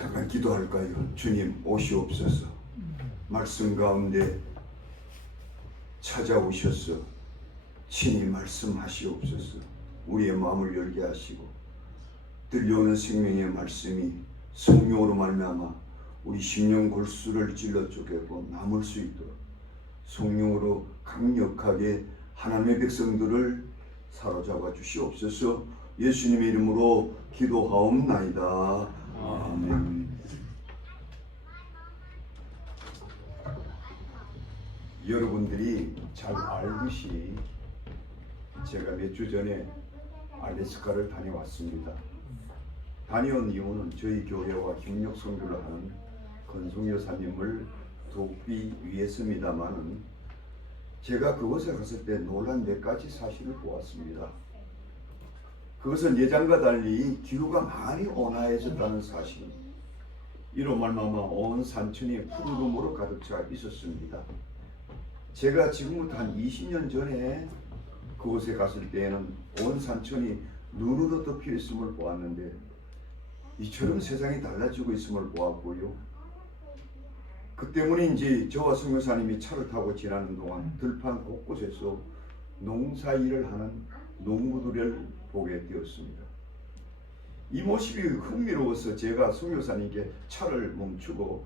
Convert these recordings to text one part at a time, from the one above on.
잠깐 기도할까요? 주님 오시옵소서. 말씀 가운데 찾아오셔서 친히 말씀하시옵소서. 우리의 마음을 열게 하시고 들려오는 생명의 말씀이 성령으로 말미암아 우리 심령 골수를 찔러 쪼개고 남을 수 있도록 성령으로 강력하게 하나님의 백성들을 사로잡아 주시옵소서. 예수님의 이름으로 기도하옵나이다. 아멘. 여러분들이 잘 알듯이 제가 몇 주 전에 알래스카를 다녀왔습니다. 다녀온 이유는 저희 교회와 협력 선교를 하는 건송 여사님을 돕기 위해서입니다만은 제가 그곳에 갔을 때 놀란 몇 가지 사실을 보았습니다. 그것은 예전과 달리 기후가 많이 온화해졌다는 사실, 이로 말미암아 온 산천이 푸르름으로 가득 차 있었습니다. 제가 지금부터 한 20년 전에 그곳에 갔을 때에는 온 산천이 눈으로 덮여 있음을 보았는데 이처럼 세상이 달라지고 있음을 보았고요. 그 때문인지 저와 성교사님이 차를 타고 지나는 동안 들판 곳곳에서 농사일을 하는 농부들을 보게 되었습니다. 이 모습이 흥미로워서 제가 성교사님께 차를 멈추고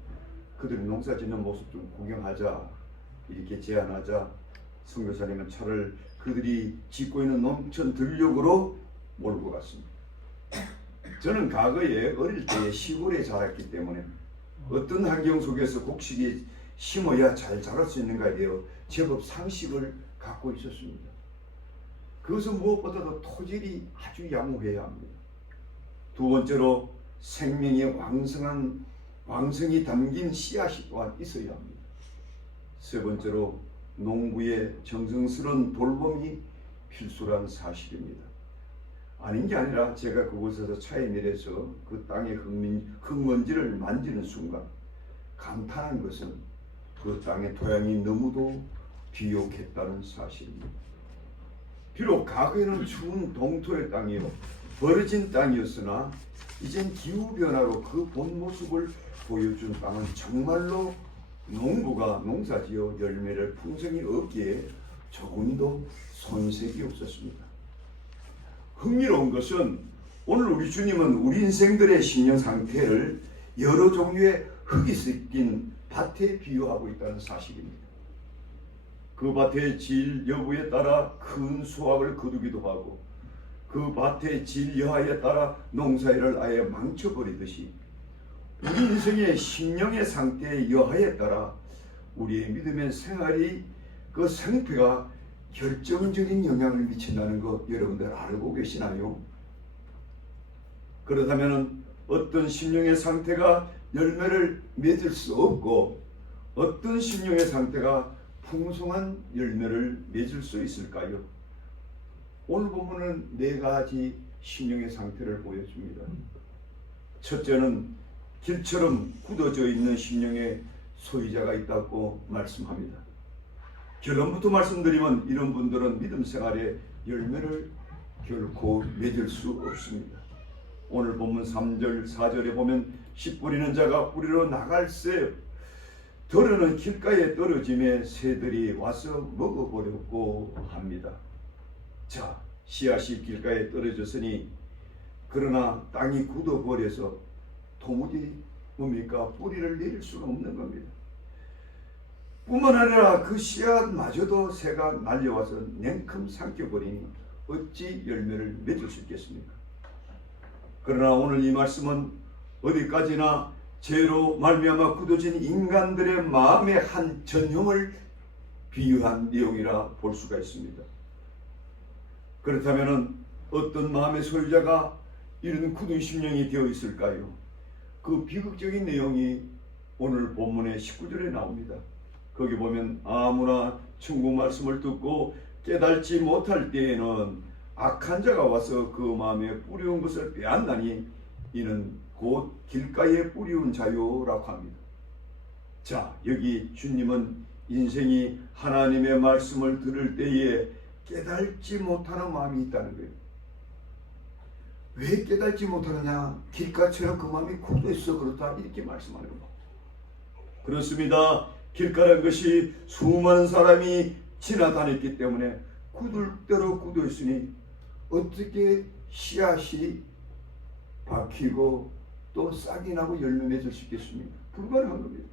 그들이 농사 짓는 모습 좀 구경하자 이렇게 제안하자 성교사님은 차를 그들이 짓고 있는 농촌 들녘으로 몰고 갔습니다. 저는 과거에 어릴 때 시골에 자랐기 때문에 어떤 환경 속에서 곡식이 심어야 잘 자랄 수 있는가에 대해 제법 상식을 갖고 있었습니다. 그것은 무엇보다도 토질이 아주 양호해야 합니다. 두 번째로 생명의 왕성이 담긴 씨앗이 또한 있어야 합니다. 세 번째로 농부의 정성스러운 돌봄이 필수라는 사실입니다. 아닌 게 아니라 제가 그곳에서 차에 내려서 그 땅의 흙먼지를 만지는 순간 감탄한 것은 그 땅의 토양이 너무도 비옥했다는 사실입니다. 비록 과거에는 추운 동토의 땅이요 버려진 땅이었으나 이젠 기후변화로 그 본 모습을 보여준 땅은 정말로 농부가 농사지어 열매를 풍성히 얻기에 조금도 손색이 없었습니다. 흥미로운 것은 오늘 우리 주님은 우리 인생들의 심령 상태를 여러 종류의 흙이 섞인 밭에 비유하고 있다는 사실입니다. 그 밭의 질 여부에 따라 큰 수확을 거두기도 하고 그 밭의 질 여하에 따라 농사일을 아예 망쳐버리듯이 우리 인생의 심령의 상태의 여하에 따라 우리의 믿음의 생활이 그 생태가 결정적인 영향을 미친다는 거 여러분들 알고 계시나요? 그렇다면 어떤 심령의 상태가 열매를 맺을 수 없고 어떤 심령의 상태가 풍성한 열매를 맺을 수 있을까요? 오늘 본문은 네 가지 심령의 상태를 보여줍니다. 첫째는 길처럼 굳어져 있는 심령의 소유자가 있다고 말씀합니다. 결론부터 말씀드리면 이런 분들은 믿음 생활에 열매를 결코 맺을 수 없습니다. 오늘 본문 3절 4절에 보면 씨 뿌리는 자가 뿌리러 나갈새 더러는 길가에 떨어짐에 새들이 와서 먹어버렸고 합니다. 자, 씨앗이 길가에 떨어졌으니 그러나 땅이 굳어버려서 도무지 뭡니까? 뿌리를 내릴 수가 없는 겁니다. 뿐만 아니라 그 씨앗마저도 새가 날려와서 냉큼 삼켜버리니 어찌 열매를 맺을 수 있겠습니까? 그러나 오늘 이 말씀은 어디까지나 죄로 말미암아 굳어진 인간들의 마음의 한 전형을 비유한 내용이라 볼 수가 있습니다. 그렇다면 어떤 마음의 소유자가 이런 굳은 심령이 되어 있을까요? 그 비극적인 내용이 오늘 본문의 19절에 나옵니다. 거기 보면 아무나 충고 말씀을 듣고 깨달지 못할 때에는 악한 자가 와서 그 마음에 뿌리운 것을 빼앗나니 이는 곧 길가에 뿌리운 자요라고 합니다. 자, 여기 주님은 인생이 하나님의 말씀을 들을 때에 깨달지 못하는 마음이 있다는 거예요. 왜 깨닫지 못하느냐? 길가처럼 그 마음이 굳어있어 그렇다, 이렇게 말씀하는 겁니다. 그렇습니다. 길가란 것이 수많은 사람이 지나다녔기 때문에 굳을 대로 굳어있으니 어떻게 씨앗이 박히고 또 싹이 나고 열매 맺을 수 있겠습니까? 불가능한 겁니다.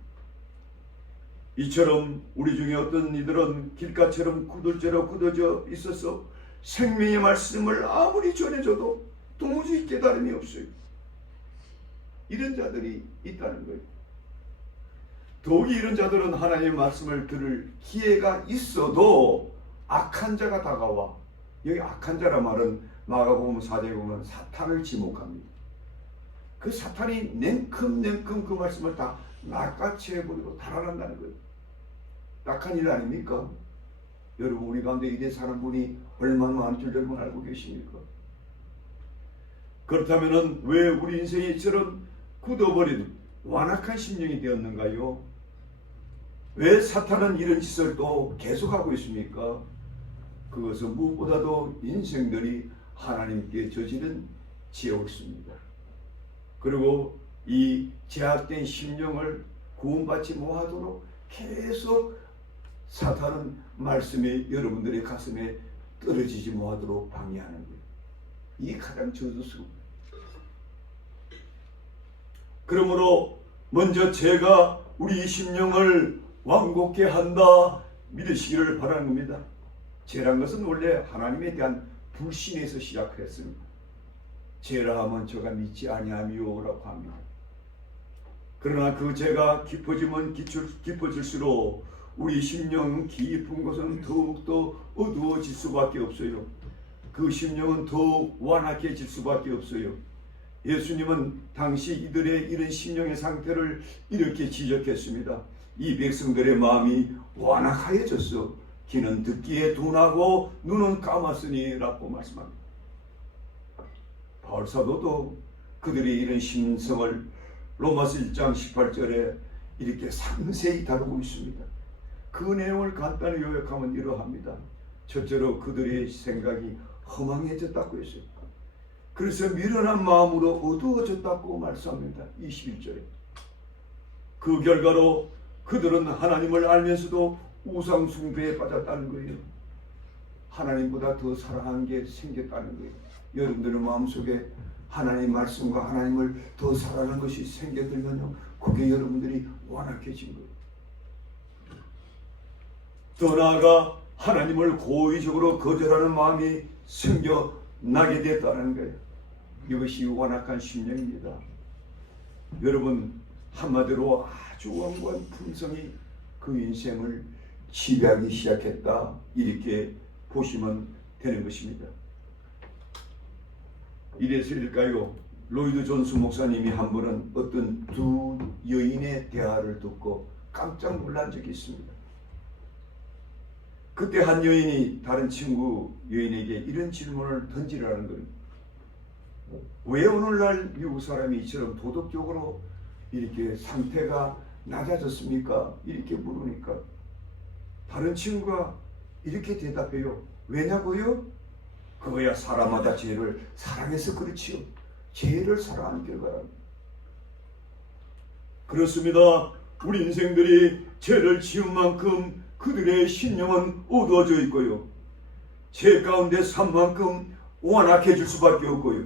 이처럼 우리 중에 어떤 이들은 길가처럼 굳을대로 굳어져 있어서 생명의 말씀을 아무리 전해줘도 도무지 깨달음이 없어요. 이런 자들이 있다는 거예요. 더욱이 이런 자들은 하나님의 말씀을 들을 기회가 있어도 악한 자가 다가와, 여기 악한 자라 말은 마가복음 4장에 보면 사탄을 지목합니다. 그 사탄이 냉큼 그 말씀을 다 낚아채 해버리고 달아난다는 거예요. 딱한 일 아닙니까? 여러분, 우리 가운데 이래 사는 분이 얼마나 많은 줄 여러분 알고 계십니까? 그렇다면 왜 우리 인생이 이처럼 굳어버린 완악한 심령이 되었는가요? 왜 사탄은 이런 짓을 또 계속하고 있습니까? 그것은 무엇보다도 인생들이 하나님께 저지른 죄악입니다. 그리고 이 제약된 심령을 구원받지 못하도록 계속 사탄은 말씀이 여러분들의 가슴에 떨어지지 못하도록 방해하는 거예요. 이게 가장 저주스럽습니다. 그러므로 먼저 제가 우리 심령을 완곡케 한다 믿으시기를 바라는 겁니다. 죄란 것은 원래 하나님에 대한 불신에서 시작했습니다. 죄라 하면 저가 믿지 아니하미요라고 합니다. 그러나 그 죄가 깊어지면 깊어질수록 우리 심령 깊은 곳은 더욱더 어두워질 수밖에 없어요. 그 심령은 더욱 완악해질 수밖에 없어요. 예수님은 당시 이들의 이런 심령의 상태를 이렇게 지적했습니다. 이 백성들의 마음이 완악하여졌어. 귀는 듣기에 둔하고 눈은 감았으니 라고 말씀합니다. 바울 사도도 그들의 이런 심성을 로마서 1장 18절에 이렇게 상세히 다루고 있습니다. 그 내용을 간단히 요약하면 이러합니다. 첫째로 그들의 생각이 허망해졌다고 했어요. 그래서 미련한 마음으로 어두워졌다고 말씀합니다. 21절에. 그 결과로 그들은 하나님을 알면서도 우상 숭배에 빠졌다는 거예요. 하나님보다 더 사랑하는 게 생겼다는 거예요. 여러분들의 마음속에 하나님 말씀과 하나님을 더 사랑하는 것이 생겨들면요, 그게 여러분들이 완악해진 거예요. 더 나아가 하나님을 고의적으로 거절하는 마음이 생겨나게 됐다는 거예요. 이것이 완악한 심령입니다. 여러분, 한마디로 아주 완고한 품성이 그 인생을 지배하기 시작했다, 이렇게 보시면 되는 것입니다. 이래서일까요? 로이드 존스 목사님이 한 번은 어떤 두 여인의 대화를 듣고 깜짝 놀란 적이 있습니다. 그때 한 여인이 다른 친구 여인에게 이런 질문을 던지라는 겁니다. 왜 오늘날 미국 사람이 이처럼 도덕적으로 이렇게 상태가 낮아졌습니까? 이렇게 물으니까 다른 친구가 이렇게 대답해요. 왜냐고요? 그거야 사람마다 죄를 사랑해서 그렇지요. 죄를 사랑하는 결과랍니다. 그렇습니다. 우리 인생들이 죄를 지은 만큼 그들의 심령은 어두워져 있고요. 죄 가운데 산 만큼 완악해질 수밖에 없고요.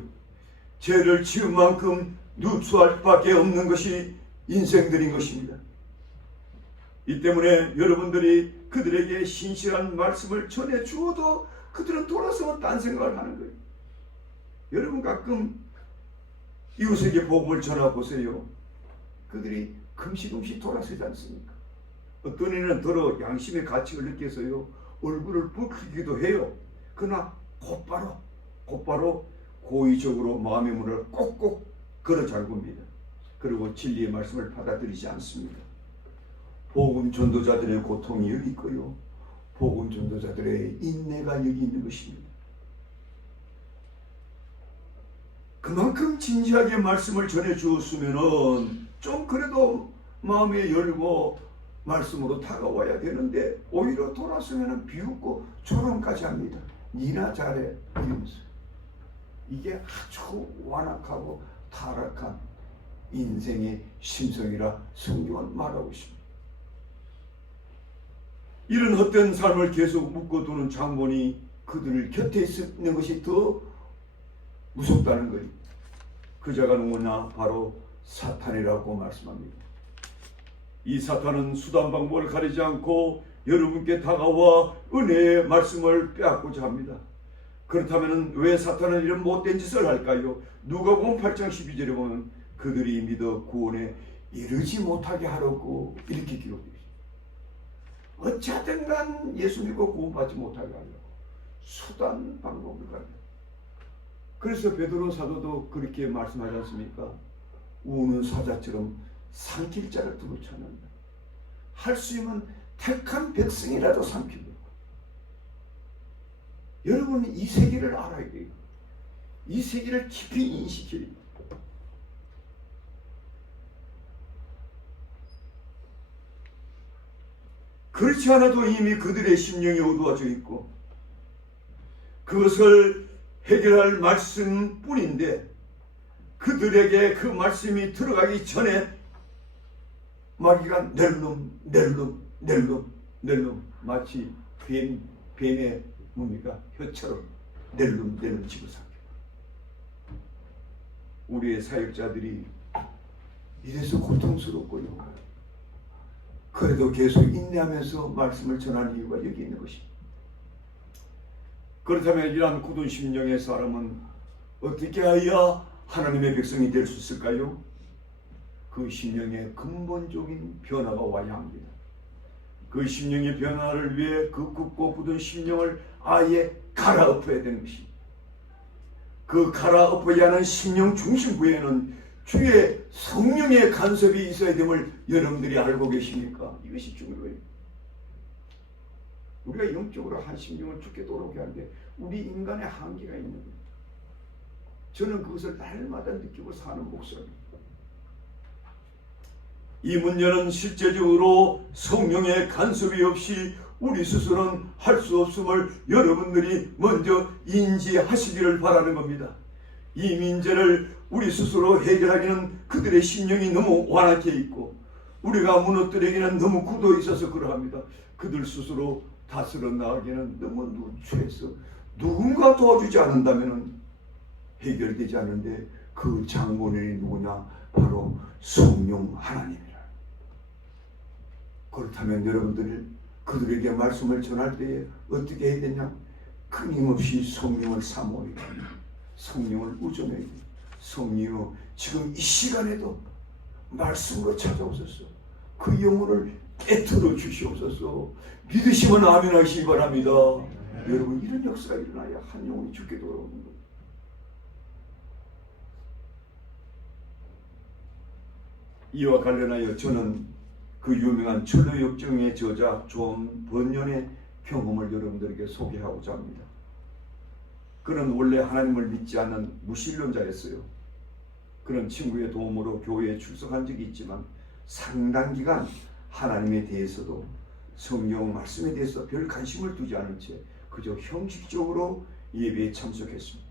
죄를 지은 만큼 누추할 수밖에 없는 것이 인생들인 것입니다. 이 때문에 여러분들이 그들에게 신실한 말씀을 전해 주어도 그들은 돌아서면 딴 생각을 하는 거예요. 여러분, 가끔 이웃에게 복음을 전하 보세요. 그들이 금시금시 돌아서지 않습니까? 어떤 이는 더러 양심의 가치를 느껴서요, 얼굴을 붉히기도 해요. 그러나 곧바로 고의적으로 마음의 문을 꼭꼭 걸어 잠굽니다. 그리고 진리의 말씀을 받아들이지 않습니다. 복음 전도자들의 고통이 여기 있고요, 복음 전도자들의 인내가 여기 있는 것입니다. 그만큼 진지하게 말씀을 전해 주었으면은 좀 그래도 마음에 열고 말씀으로 다가와야 되는데 오히려 돌아서면은 비웃고 조롱까지 합니다. 니나 잘해 이러면서. 이게 아주 완악하고 타락한 인생의 심성이라 성경은 말하고 있습니다. 이런 헛된 삶을 계속 묶어두는 장본이 그들 곁에 있는 것이 더 무섭다는 거예요. 그 자가 누구냐? 바로 사탄이라고 말씀합니다. 이 사탄은 수단 방법을 가리지 않고 여러분께 다가와 은혜의 말씀을 빼앗고자 합니다. 그렇다면 왜 사탄은 이런 못된 짓을 할까요? 누가복음 8장 12절에 보면 그들이 믿어 구원에 이르지 못하게 하려고 이렇게 기록되어 있습니다. 어찌하든 간 예수 믿고 구원받지 못하게 하려고 수단 방법을 가려. 그래서 베드로 사도도 그렇게 말씀하지 않습니까? 우는 사자처럼 삼킬 자를 두고 찾는다. 할 수 있는 택한 백성이라도 삼키고. 여러분 이 세계를 알아야 돼요. 이 세계를 깊이 인식해야 돼요. 그렇지 않아도 이미 그들의 심령이 어두워져 있고 그것을 해결할 말씀뿐인데 그들에게 그 말씀이 들어가기 전에 마귀가 낼름 마치 뱀의 뭡니까? 혀처럼 낼름 집어삼켜. 우리의 사역자들이 이래서 고통스럽고요. 그래도 계속 인내하면서 말씀을 전하는 이유가 여기 있는 것입니다. 그렇다면 이러한 굳은 심령의 사람은 어떻게 하여 하나님의 백성이 될 수 있을까요? 그 심령의 근본적인 변화가 와야 합니다. 그 심령의 변화를 위해 그 굳고 굳은 심령을 아예 갈아엎어야 되는 것입니다. 그 갈아엎어야 하는 심령 중심부에는 주의 성령의 간섭이 있어야 됨을 여러분들이 알고 계십니까? 이것이 중요해요. 우리가 영적으로 한 심령을 죽게 돌아오게 하는데 우리 인간의 한계가 있는 거예요. 저는 그것을 날마다 느끼고 사는 목소리입니다. 이 문제는 실제적으로 성령의 간섭이 없이 우리 스스로는 할 수 없음을 여러분들이 먼저 인지하시기를 바라는 겁니다. 이 문제를 우리 스스로 해결하기는 그들의 심령이 너무 완악해 있고 우리가 무너뜨리기는 너무 굳어 있어서 그러합니다. 그들 스스로 다스려 나가기는 너무 누추해서 누군가 도와주지 않는다면 해결되지 않는데 그 장본인이 누구냐? 바로 성령 하나님이라. 그렇다면 여러분들이 그들에게 말씀을 전할 때에 어떻게 해야 되냐? 끊임없이 성령을 사모해야 됩니다. 성령을 우존해야 됩니다. 성령이여 지금 이 시간에도 말씀으로 찾아오소서. 그 영혼을 깨트려 주시옵소서. 믿으시면 아멘 하시기 바랍니다. 여러분 이런 역사가 일어나야 한 영혼이 죽게 돌아오는 거예요. 이와 관련하여 저는 그 유명한 철로역정의 저자 존 번연의 경험을 여러분들에게 소개하고자 합니다. 그는 원래 하나님을 믿지 않는 무신론자였어요. 그런 친구의 도움으로 교회에 출석한 적이 있지만 상당 기간 하나님에 대해서도 성경 말씀에 대해서 별 관심을 두지 않은 채 그저 형식적으로 예배에 참석했습니다.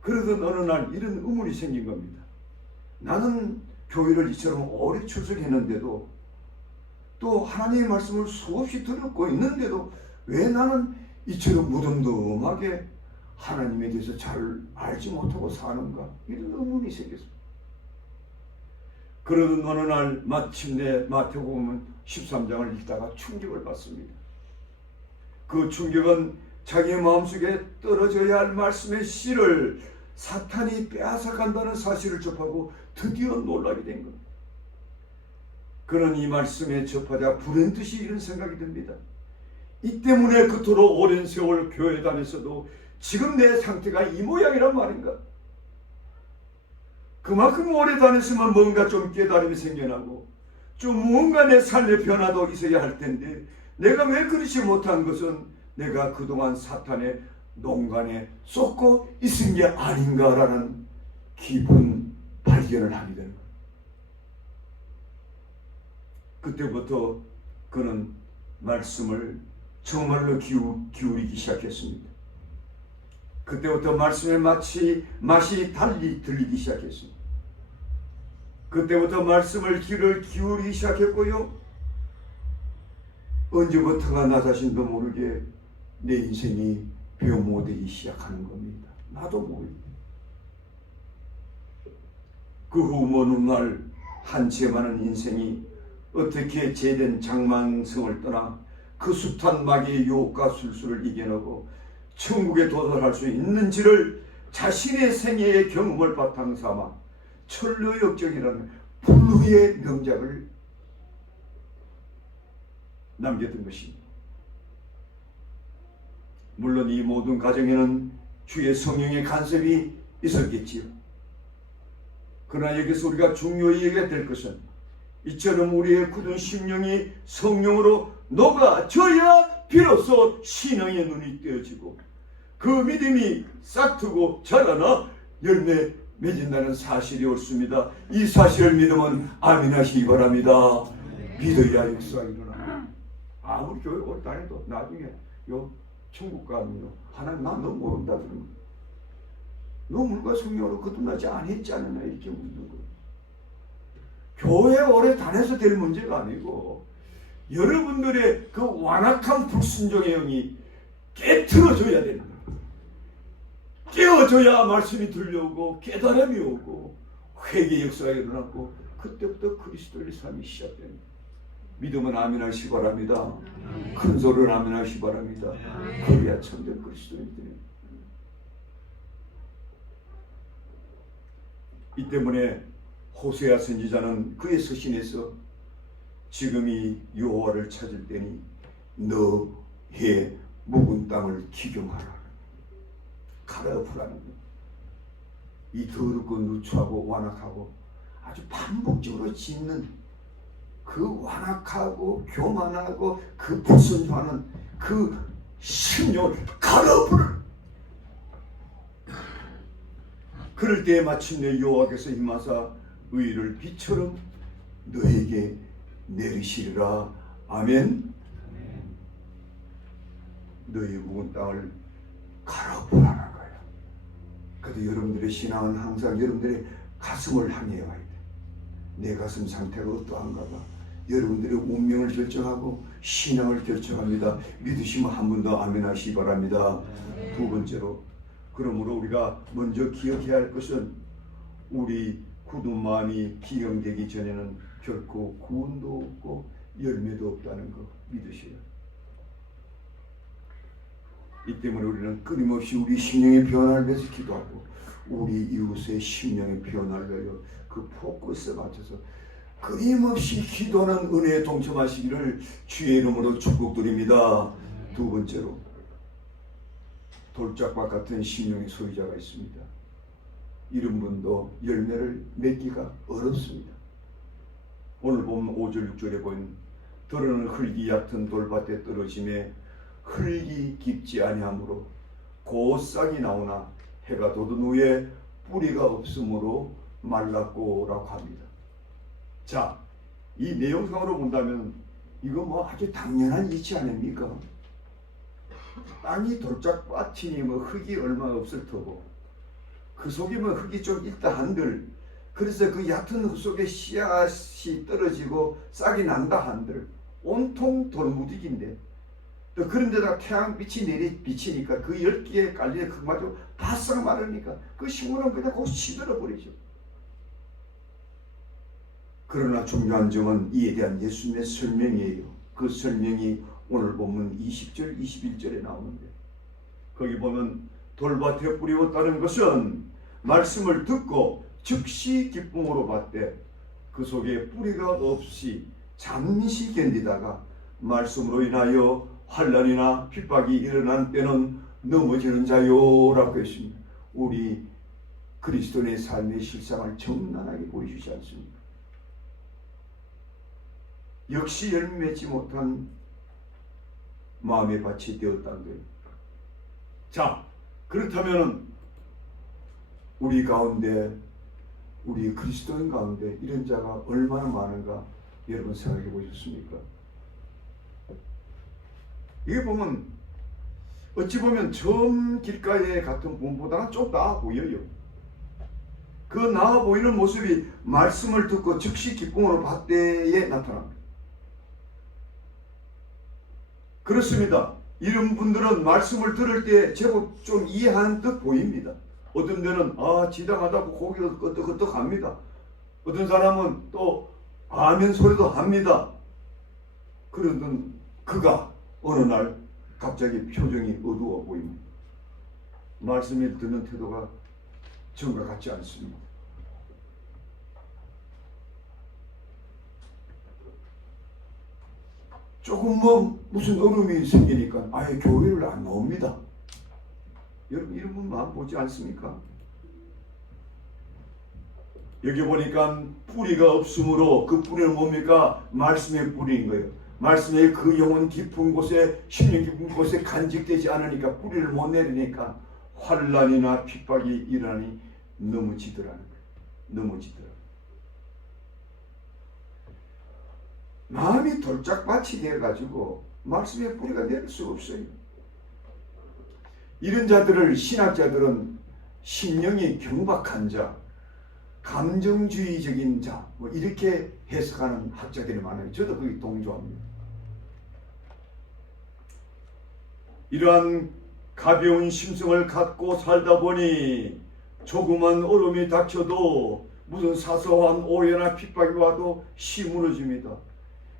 그러던 어느 날 이런 의문이 생긴 겁니다. 나는 교회를 이처럼 오래 출석했는데도 또 하나님의 말씀을 수없이 들었고 있는데도 왜 나는 이처럼 무덤덤하게 하나님에 대해서 잘 알지 못하고 사는가? 이런 의문이 생겼습니다. 그러던 어느 날 마침내 마태복음 13장을 읽다가 충격을 받습니다. 그 충격은 자기의 마음속에 떨어져야 할 말씀의 씨를 사탄이 빼앗아간다는 사실을 접하고 드디어 놀라게 된 겁니다. 그는 이 말씀에 접하자 불현듯이 이런 생각이 듭니다. 이 때문에 그토록 오랜 세월 교회 다녔어도 지금 내 상태가 이 모양이란 말인가? 그만큼 오래 다녔으면 뭔가 좀 깨달음이 생겨나고 좀 무언가 내 삶의 변화도 있어야 할 텐데 내가 왜 그렇지 못한 것은 내가 그동안 사탄의 농간에 쏟고 있은 게 아닌가라는 깊은 발견을 하게 되는 거예요. 그때부터 그는 말씀을 정말로 기울이기 시작했습니다. 그때부터 말씀의 맛이 달리 들리기 시작했습니다. 그때부터 말씀을 귀를 기울이기 시작했고요. 언제부터가 나 자신도 모르게 내 인생이 변모되기 시작하는 겁니다. 나도 모르게. 그 후 먼 훗날 한 채 많은 인생이 어떻게 제된 장망성을 떠나 그 숱한 마귀의 유혹과 술수를 이겨내고 천국에 도달할 수 있는지를 자신의 생애의 경험을 바탕 삼아 천로역정이라는 불후의 명작을 남겼던 것입니다. 물론 이 모든 과정에는 주의 성령의 간섭이 있었겠지요. 그러나 여기서 우리가 중요히 얘기해야 될 것은 이처럼 우리의 굳은 심령이 성령으로 녹아져야 비로소 신앙의 눈이 떼어지고 그 믿음이 싹트고 자라나 열매 맺은다는 사실이 옳습니다. 이 사실을 믿으면 아멘하시기 바랍니다. 믿어야 역사가 일어납니다. 아무리 교회 오래 다녀도 나중에 요 천국 가면요 하나님 나 너 모른다 그러는 거예요. 너 물과 성령으로 거듭나지 않았지 않느냐 이렇게 묻는 거예요. 교회 오래 다녀서 될 문제가 아니고 여러분들의 그 완악한 불순종의 영이 깨트려져야 되는 거예요. 깨어져야 말씀이 들려오고 깨달음이 오고 회개의 역사가 일어나고 그때부터 그리스도의 삶이 시작됩니다. 믿으면 아멘하시기 바랍니다. 큰 소리로 아멘하시기 바랍니다. 그래야 참된 그리스도인들입니다. 이 때문에 호세아 선지자는 그의 서신에서 지금이 여호와를 찾을 때니 너의 묵은 땅을 기경하라. 갈아엎으라는 거예요. 이 더럽고 누추하고 완악하고 아주 반복적으로 짓는 그 완악하고 교만하고 그 불순종하는 그 심령을 갈아엎으라. 그럴 때에 마침내 여호와께서 임하사 의를 비처럼 너에게 내리시리라. 아멘. 너의 묵은 땅을 갈아엎으라는 거예요. 그래도 여러분들의 신앙은 항상 여러분들의 가슴을 향해 와야 돼. 내 가슴 상태가 어떠한가 봐. 여러분들의 운명을 결정하고 신앙을 결정합니다. 믿으시면 한 번 더 아멘 하시기 바랍니다. 두 번째로, 그러므로 우리가 먼저 기억해야 할 것은 우리 굳은 마음이 기경되기 전에는 결코 구원도 없고 열매도 없다는 거 믿으셔요. 이 때문에 우리는 끊임없이 우리 심령의 변화를 위해서 기도하고 우리 이웃의 심령의 변화를 위하여 그 포커스에 맞춰서 끊임없이 기도하는 은혜에 동참하시기를 주의 이름으로 축복드립니다. 두 번째로, 돌짝과 같은 심령의 소유자가 있습니다. 이런 분도 열매를 맺기가 어렵습니다. 오늘 보면 5절 6절에 보면 들어는 흙이 얕은 돌밭에 떨어짐에 흙이 깊지 아니하므로 곧 싹이 나오나 해가 돋은 후에 뿌리가 없으므로 말랐고 라고 합니다. 자, 이 내용상으로 본다면 이거 뭐 아주 당연한 이치 아닙니까? 땅이 돌짝밭이니 뭐 흙이 얼마 없을 터고 그 속에 뭐 흙이 좀 있다 한들, 그래서 그 얕은 흙 속에 씨앗이 떨어지고 싹이 난다 한들 온통 돌무디기인데 또 그런데다가 태양빛이 비치니까 그 열기에 깔린 흙마저 바싹 마르니까 그 식물은 그냥 곧 시들어 버리죠. 그러나 중요한 점은 이에 대한 예수님의 설명이에요. 그 설명이 오늘 보면 20절 21절에 나오는데, 거기 보면 돌밭에 뿌리웠다는 것은 말씀을 듣고 즉시 기쁨으로 받되 그 속에 뿌리가 없이 잠시 견디다가 말씀으로 인하여 환난이나 핍박이 일어난 때는 넘어지는 자요라고 했습니다. 우리 그리스도인의 삶의 실상을 정난하게 보여주지 않습니까? 역시 열매 맺지 못한 마음의 밭이 되었다는 거예요. 자, 그렇다면 우리 가운데, 우리 그리스도인 가운데 이런 자가 얼마나 많은가 여러분 생각해 보셨습니까? 이게 보면 어찌 보면 처음 길가에 갔던 분보다는 좀 나아 보여요. 그 나아 보이는 모습이 말씀을 듣고 즉시 기쁨으로 받을 때에 나타납니다. 그렇습니다. 이런 분들은 말씀을 들을 때 제법 좀 이해하는 듯 보입니다. 어떤 데는 지당하다고 고개도 끄덕끄덕 합니다. 어떤 사람은 또 아멘 소리도 합니다. 그러던 그가 어느 날 갑자기 표정이 어두워 보입니다. 말씀을 듣는 태도가 전과 같지 않습니다. 조금 무슨 어려움이 생기니까 아예 교회를 안 나옵니다. 여러분 이런 분 마음 보지 않습니까? 여기 보니까 뿌리가 없으므로 그 뿌리는 뭡니까? 말씀의 뿌리인 거예요. 말씀의 그 영혼 깊은 곳에 심령 깊은 곳에 간직되지 않으니까 뿌리를 못 내리니까 환난이나 핍박이 일어나니 넘어지더라는 거예요. 넘어지더라. 마음이 돌짝밭이 되어가지고 말씀의 뿌리가 내릴 수가 없어요. 이런 자들을 신학자들은 심령이 경박한 자, 감정주의적인 자, 이렇게 해석하는 학자들이 많아요. 저도 거기 동조합니다. 이러한 가벼운 심성을 갖고 살다 보니 조그만 어려움이 닥쳐도 무슨 사소한 오해나 핍박이 와도 시무너집니다.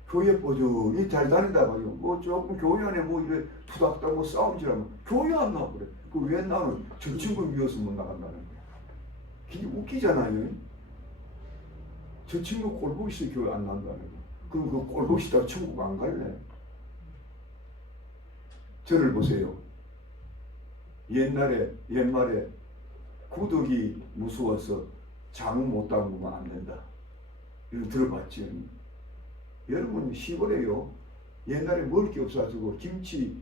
교회 뽀조히 잘 다닌다 봐요. 조금 교회 안에 이래 투닥다고 싸움질하면 교회 안 나와 그래. 왜 나는 저 친구 미워서 못 나간다는 거야. 그게 웃기잖아요. 저 친구 꼴보기 싫어 교회 안 나간다는 거야. 그럼 그 꼴보기 싫다고 천국 안 갈래? 저를 보세요. 옛말에 구덕이 무서워서 장 못 담그면 안 된다. 이런 들어봤죠? 여러분 시골에요. 옛날에 먹을 게 없어가지고 김치,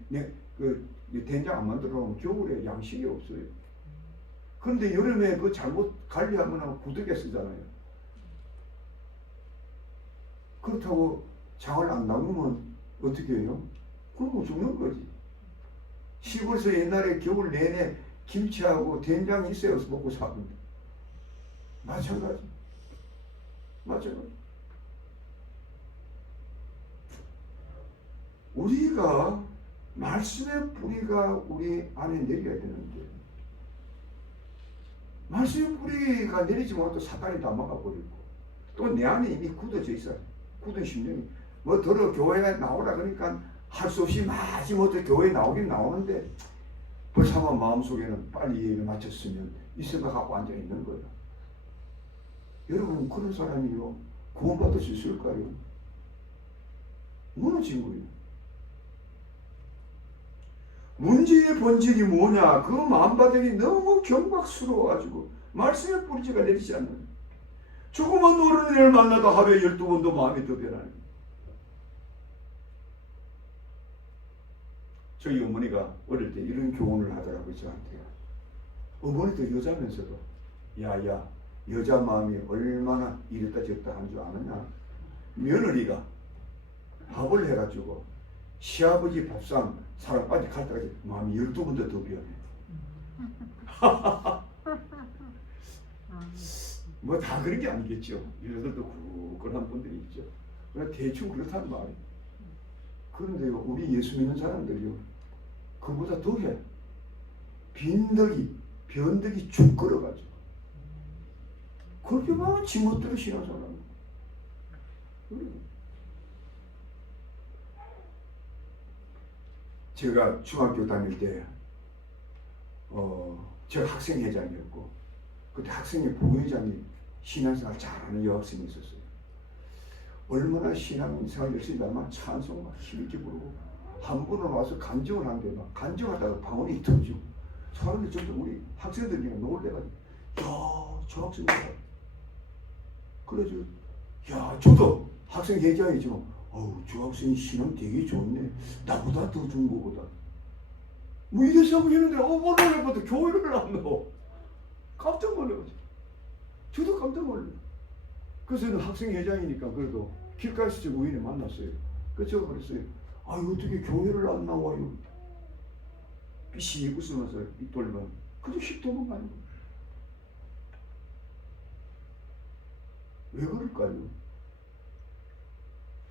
된장 안 만들어 놓으면 겨울에 양식이 없어요. 그런데 여름에 그 잘못 관리하면 구덕에 쓰잖아요. 그렇다고 장을 안 담그면 어떻게 해요? 그러면 죽는 거지. 시골에서 옛날에 겨울 내내 김치하고 된장이 있어야 먹고 사는데 마찬가지. 우리가 말씀의 뿌리가 우리 안에 내려야 되는데 말씀의 뿌리가 내리지 못해도 사탄이 다 막아버리고 또 내 안에 이미 굳어져 있어요. 굳은 심령이 더러 교회에 나오라 그러니까 할 수 없이 마지못해 교회에 나오긴 나오는데 벌써 마음속에는 빨리 예의를 마쳤으면 이 생각하고 앉아있는 거예요. 여러분 그런 사람이요 구원받을 수 있을까요? 무너진 거예요. 문제의 본질이 뭐냐? 그 마음바닥이 너무 경박스러워가지고 말씀의 뿌리가 내리지 않는 거예요. 조그만 어른을 만나도 하루에 12번도 마음이 더 변하는 거예요. 저희 어머니가 어릴 때 이런 교훈을 하더라고요. 저한테요. 어머니도 여자면서도 야야 여자 마음이 얼마나 이랬다 저랬다 하는 줄 아느냐? 며느리가 밥을 해가지고 시아버지 밥상 사람 빠지 갈 때까지 마음이 12번도 더 변해. 다 그런 게 아니겠죠. 여자들도 굳건한 분들이 있죠. 그냥 대충 그렇다는 말이에요. 그런데요, 우리 예수 믿는 사람들이요, 그보다 더해. 변덕이 쭉 끌어가지고. 그렇게 막 지멋대로 신앙생활. 제가 중학교 다닐 때, 제가 학생회장이었고, 그때 학생회 부회장이 신앙생활 잘하는 여학생이 있었어요. 얼마나 신앙생활 열심히 하면 찬송 막 힘있게 부르고, 한 분은 와서 간증을 한대, 막 간증하다가 방언이 터지고, 사람들이 점점 우리 학생들이 놀래가지고, 야, 저 학생 뭐야? 그래서, 야, 저도 학생회장이지만, 저 학생이 신앙 되게 좋네. 나보다 더 좋은 거보다. 이래서 하고 있는데, 오늘 봐도 교회를 안 넣어. 깜짝 놀라가지고. 저도 깜짝 놀라요. 그래서 저는 학생회장이니까 그래도 길가에서 저 우연히 만났어요. 그래서 제가 그랬어요. 어떻게 교회를 안 나와요? 삐시 웃으면서 입 돌리면 그저 10도만 가는 거예요. 왜 그럴까요?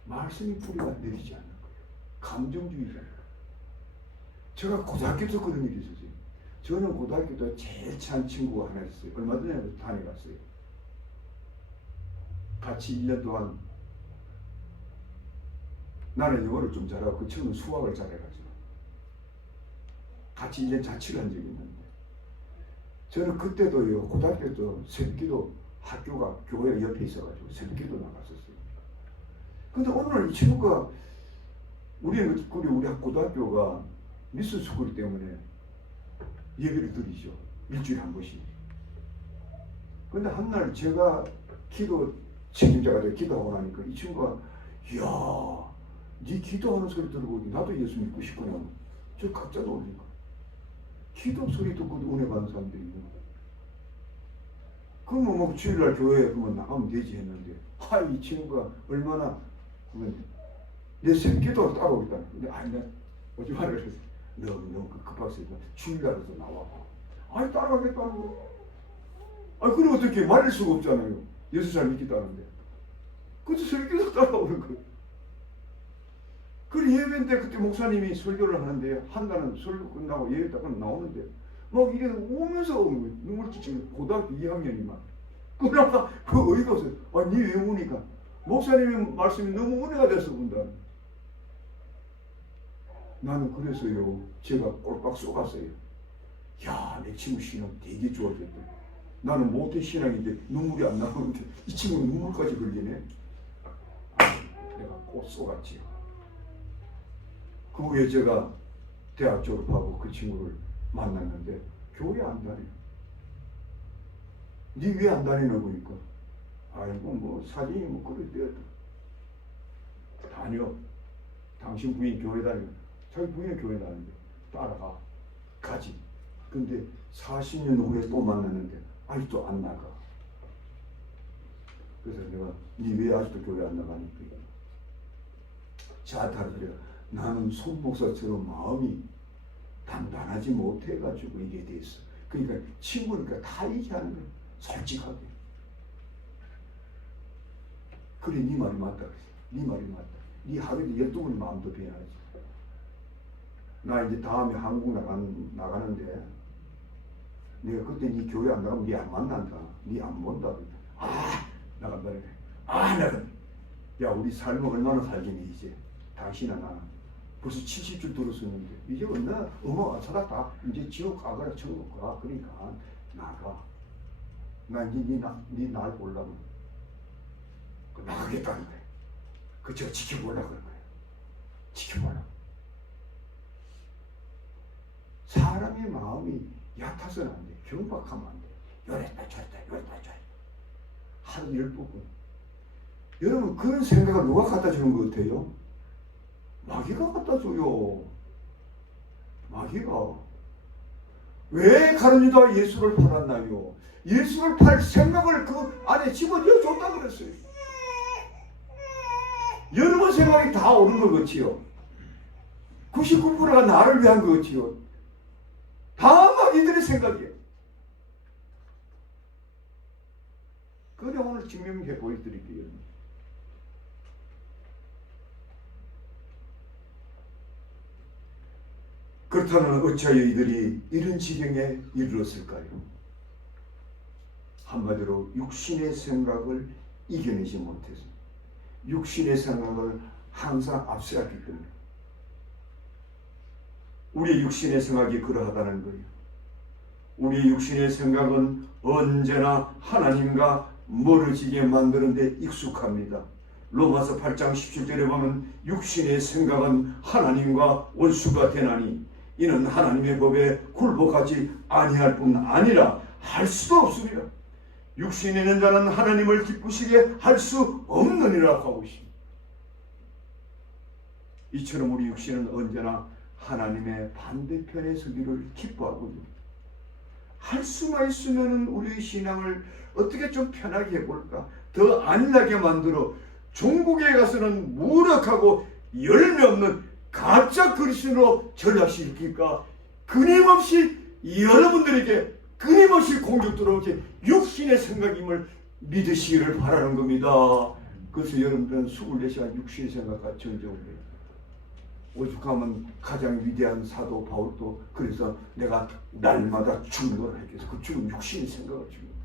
말씀이 뿌리가 내리지 않는 거예요. 감정주의잖아요. 제가 고등학교 때 그런 일이 있었어요. 저는 고등학교 때 제일 친한 친구가 하나 있어요. 얼마 전에 다녀갔어요. 같이 1년 동안 나는 영어를 좀 잘하고 그 친구는 수학을 잘해가지고 같이 1년 자취를 한 적이 있는데 저는 그때도요, 고등학교 때 새벽기도 학교가 교회 옆에 있어가지고 새벽기도 나갔었어요. 근데 오늘 이 친구가 우리 고등학교가 미스 스쿨 때문에 예배를 드리죠. 일주일에 한 번씩. 근데 한날 제가 기도 책임자가 돼 기도하고 나니까 이 친구가 이야, 네 기도하는 소리 들어보니 나도 예수 믿고 싶구나. 저 각자 놀린 거야. 기도 소리 듣고 은혜 받는 사람들이 있는 거야. 그러면 뭐 주일날 교회에 그러면 나가면 되지 했는데 이 친구가 얼마나 그러면 내 새끼도 따라오겠다. 근데 나 오지 마라 그랬어. 너무 급하게 주일날에도 나와. 따라가겠다는 거. 그럼 어떻게 말릴 수가 없잖아요. 예수 잘 믿겠다는데. 그래서 새끼도 따라오는 거예요. 그 예배인데 그때 목사님이 설교를 하는데 한다는 설교 끝나고 예배 딱 나오는데 막 이게 오면서 오는 거예요. 눈물 찢지면 고등학교 2학년이만. 그러나 그 어이가 없어요. 니 왜 우니까? 목사님의 말씀이 너무 은혜가 돼서 본다. 나는 그래서요, 제가 꼴박 쏘갔어요. 야, 내 친구 신앙 되게 좋아졌다. 나는 모태 신앙인데 눈물이 안 나오는데 이 친구는 눈물까지 흘리네. 내가 꼭 쏘갔지요. 그 후에 제가 대학 졸업하고 그 친구를 만났는데 교회 안 다녀. 니 왜 안 다니나 보니까 뭐 사진이 뭐 그럴 때였다. 다녀. 당신 부인 교회 다니고 자기 부인은 교회 다니는데 따라가. 가지. 근데 40년 후에 또 만났는데 아직도 안 나가. 그래서 내가 니 왜 아직도 교회 안 나가니까 자타를 나는 손 목사처럼 마음이 단단하지 못해가지고 이게 됐어. 그러니까 친구니까 다 얘기하는 거야. 솔직하게. 그래, 네 말이 맞다 그랬어. 네 말이 맞다. 네 하루에 12번 마음도 변하지. 나 이제 다음에 한국 나가는데 내가 그때 네 교회 안 나가면 네 안 만난다. 네 안 본다. 나간다 그래. 나간다. 야, 우리 삶은 얼마나 살겠니 이제. 당신아 나 벌써 70줄 들었었는데 이제 어머 살았다. 이제 지옥 가거라 천국 가. 그러니까 나가. 나 이제 네 날 보려고 나가겠다는 거야. 그저 지켜보려고 그런 거야. 지켜보려고. 사람의 마음이 얕아서는 안 돼. 경박하면 안 돼. 요랬다 저랬다 요랬다 저랬다 하루 10분. 여러분 그런 생각을 누가 갖다 주는 것 같아요? 마귀가 갖다 줘요. 마귀가. 왜 가룟 유다가 예수를 팔았나요? 예수를 팔 생각을 그 안에 집어넣어 줬다 그랬어요. 여러분 생각이 다 옳은 것 같지요. 99%가 나를 위한 것 같지요. 다 마귀들의 생각이에요. 그래 오늘 증명해 보여드릴게요. 그렇다면 어찌하여 이들이 이런 지경에 이르렀을까요? 한마디로 육신의 생각을 이겨내지 못해서 육신의 생각을 항상 앞세웠기 때문에 우리의 육신의 생각이 그러하다는 거예요. 우리의 육신의 생각은 언제나 하나님과 멀어지게 만드는 데 익숙합니다. 로마서 8장 17절에 보면 육신의 생각은 하나님과 원수가 되나니 이는 하나님의 법에 굴복하지 아니할 뿐 아니라 할 수도 없으리라. 육신에 있는 자는 하나님을 기쁘시게 할 수 없느니라 하고 있습니다. 이처럼 우리 육신은 언제나 하나님의 반대편에 서기를 기뻐하거든요. 할 수만 있으면 우리의 신앙을 어떻게 좀 편하게 해볼까? 더 안일하게 만들어 종국에 가서는 무력하고 열매 없는 가짜 그리스도로 전락시킬까? 끊임없이 여러분들에게 끊임없이 공격 들어오게 육신의 생각임을 믿으시기를 바라는 겁니다. 그래서 여러분들은 24시간 육신의 생각과 전쟁을 해요. 오죽하면 가장 위대한 사도 바울도 그래서 내가 날마다 죽는 걸 알겠어. 그 죽은 육신의 생각을 죽는 거예요.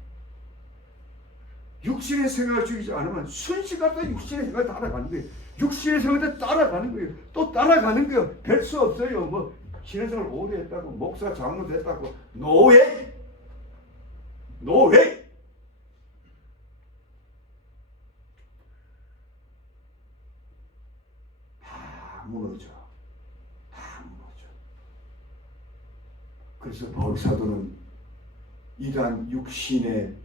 육신의 생각을 죽이지 않으면 순식간에 육신의 생각을 따라가는 거예요. 육신의 생각을 따라가는 거예요. 또 따라가는 거예요. 별 수 없어요. 뭐 신앙생활 오래 했다고 목사 장로 했다고 노예 다 무너져. 그래서 바울 사도는 이러한 육신의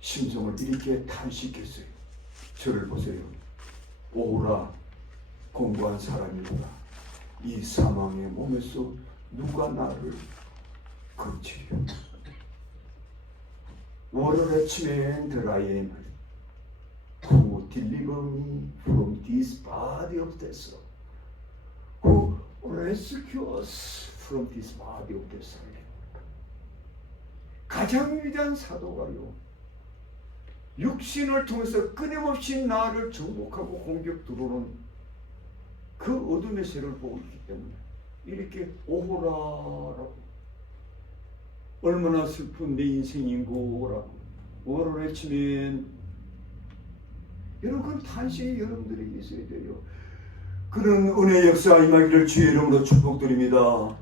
심성을 이렇게 탄식했어요. 저를 보세요. 오라 공고한 사람이구나. 이 사망의 몸에서 누가 나를 건지려. 월요일 아침에 드라이엠을 Who deliver me from this body of death? Who rescue us from this body of death? 가장 위대한 사도가요. 육신을 통해서 끊임없이 나를 정복하고 공격 들어오는 그 어둠의 세를 보고 있기 때문에 이렇게 오호라라고 얼마나 슬픈 내 인생인고라고 월요일 아침엔 여러분 그런 탄식이 여러분들에게 있어야 돼요. 그런 은혜의 역사 임하기를 주의 이름으로 축복드립니다.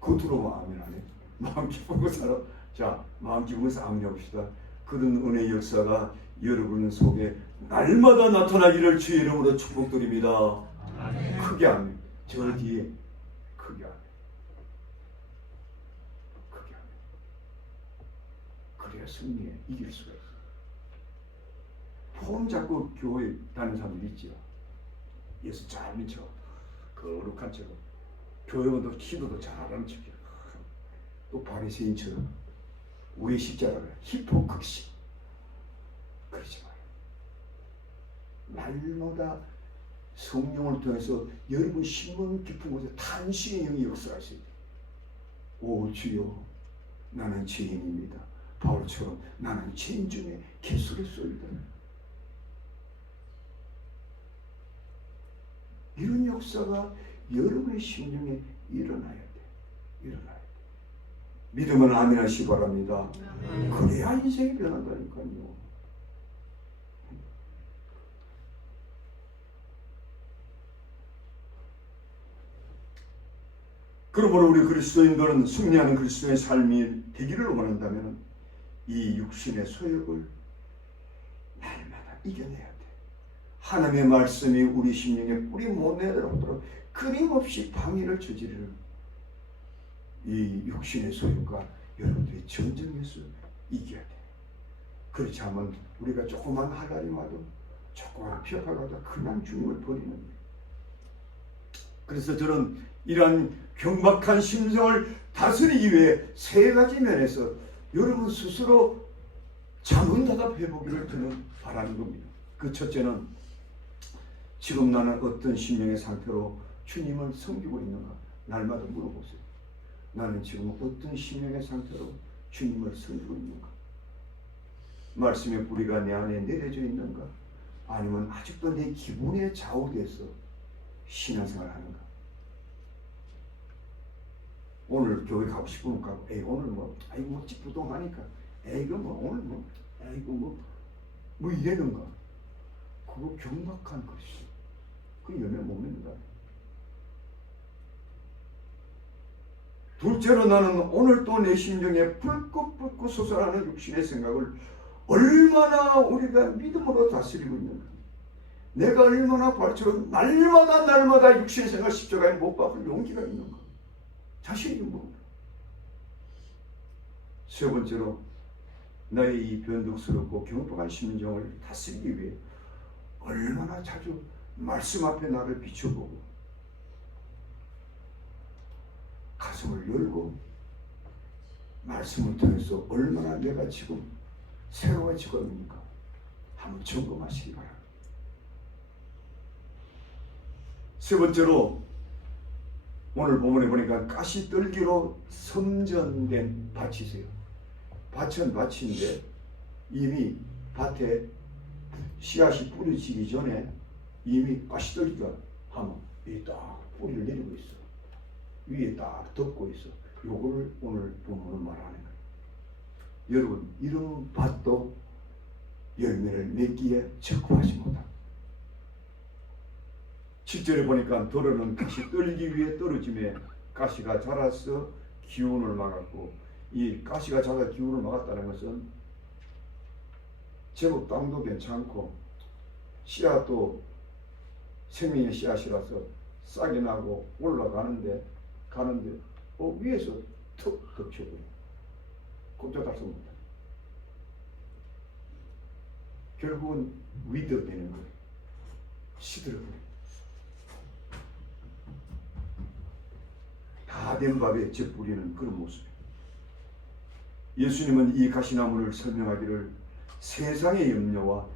겉으로만 아멘 안 해. 마음 기쁘고 살아. 자, 마음 기쁘면서 아멘 해봅시다. 그런 은혜의 역사가 여러분 속에 날마다 나타나기를 주의 이름으로 축복드립니다. 아멘. 크게 아멘. 저 뒤에 크게 아멘. 크게 아멘. 그래야 승리에 이길 수가 있어요. 폼 잡고 교회 다니는 사람들 있지요. 예수 잘 믿죠. 거룩한 척. 교회도 기도도 잘하는 척이야. 또 바리새인처럼 우리 십자가를 히포크시. 그러지 마요. 날마다 성령을 통해서 여러분 심은 깊은 곳에 탄식의 영이 역사하셔야 돼요. 오 주여 나는 죄인입니다. 바울처럼 나는 죄인 중에 개수겠소이다. 이런 역사가 여러분의 심령에 일어나야 돼. 일어나야 돼. 믿으면 아멘 하시기 바랍니다. 그래야 인생이 변한다니까요. 그러므로 우리 그리스도인들은 승리하는 그리스도의 삶이 되기를 원한다면 이 육신의 소욕을 날마다 이겨내야 돼. 하나님의 말씀이 우리 심령에 뿌리 못 내도록 끊임없이 방해를 저지르는 이 육신의 소욕과 여러분들이 전쟁에서 이겨야 돼. 그렇지 않으면 우리가 조그만 하갈이 와도 조그만 피어가 가도 그냥 죽음을 버리는 거예요. 그래서 저는 이러한 경박한 심성을 다스리기 위해 세 가지 면에서 여러분 스스로 자문다답 해보기를 저는 바라는 겁니다. 그 첫째는 지금 나는 어떤 심령의 상태로 주님을 섬기고 있는가? 날마다 물어보세요. 나는 지금 어떤 심령의 상태로 주님을 섬기고 있는가? 말씀의 뿌리가 내 안에 내려져 있는가? 아니면 아직도 내 기분에 좌우돼서 신앙생활을 하는가? 오늘 교회 가고 싶으면 가고, 에이 오늘 뭐 아이고 뭐 찌뿌동하니까, 에이그 뭐 오늘 뭐 아이고 뭐 이래는가? 그거 경박한 것이 그 열매 못 맺는다. 둘째로 나는 오늘 또 내 심령에 불긋불긋 솟아나는 육신의 생각을 얼마나 우리가 믿음으로 다스리고 있는가. 내가 얼마나 발처럼 날마다 육신의 생각 십자가에 못 박을 용기가 있는가. 자신이 모른다. 세 번째로 나의 이 변덕스럽고 경박한 심정을 다스리기 위해 얼마나 자주 말씀 앞에 나를 비춰보고 가슴을 열고 말씀을 통해서 얼마나 내가 지금 새로워지고 있는가 한번 점검하시기 바랍니다. 세 번째로 오늘 본문에 보니까 가시떨기로 섬전된 밭이세요. 밭은 밭인데 이미 밭에 씨앗이 뿌려지기 전에 이미 가시떨기가 하면 딱 뿌리를 내리고 있어. 위에 딱 덮고 있어. 요거를 오늘 본문은 말하는 거예요. 여러분, 이런 밭도 열매를 맺기에 적합하지 못합니다. 7절에 보니까 더러는 가시떨기 위에 떨어짐에 가시가 자라서 기운을 막았고, 이 가시가 자라 기운을 막았다는 것은 제법 땅도 괜찮고 씨앗도 생명의 씨앗이라서 싹이 나고 올라가는데 위에서 툭 덮쳐버려. 꼼짝달싹 못해. 결국은 위더되는 거예요. 시들어버려. 다 된 밥에 젖 뿌리는 그런 모습이에요. 예수님은 이 가시나무를 설명하기를 세상의 염려와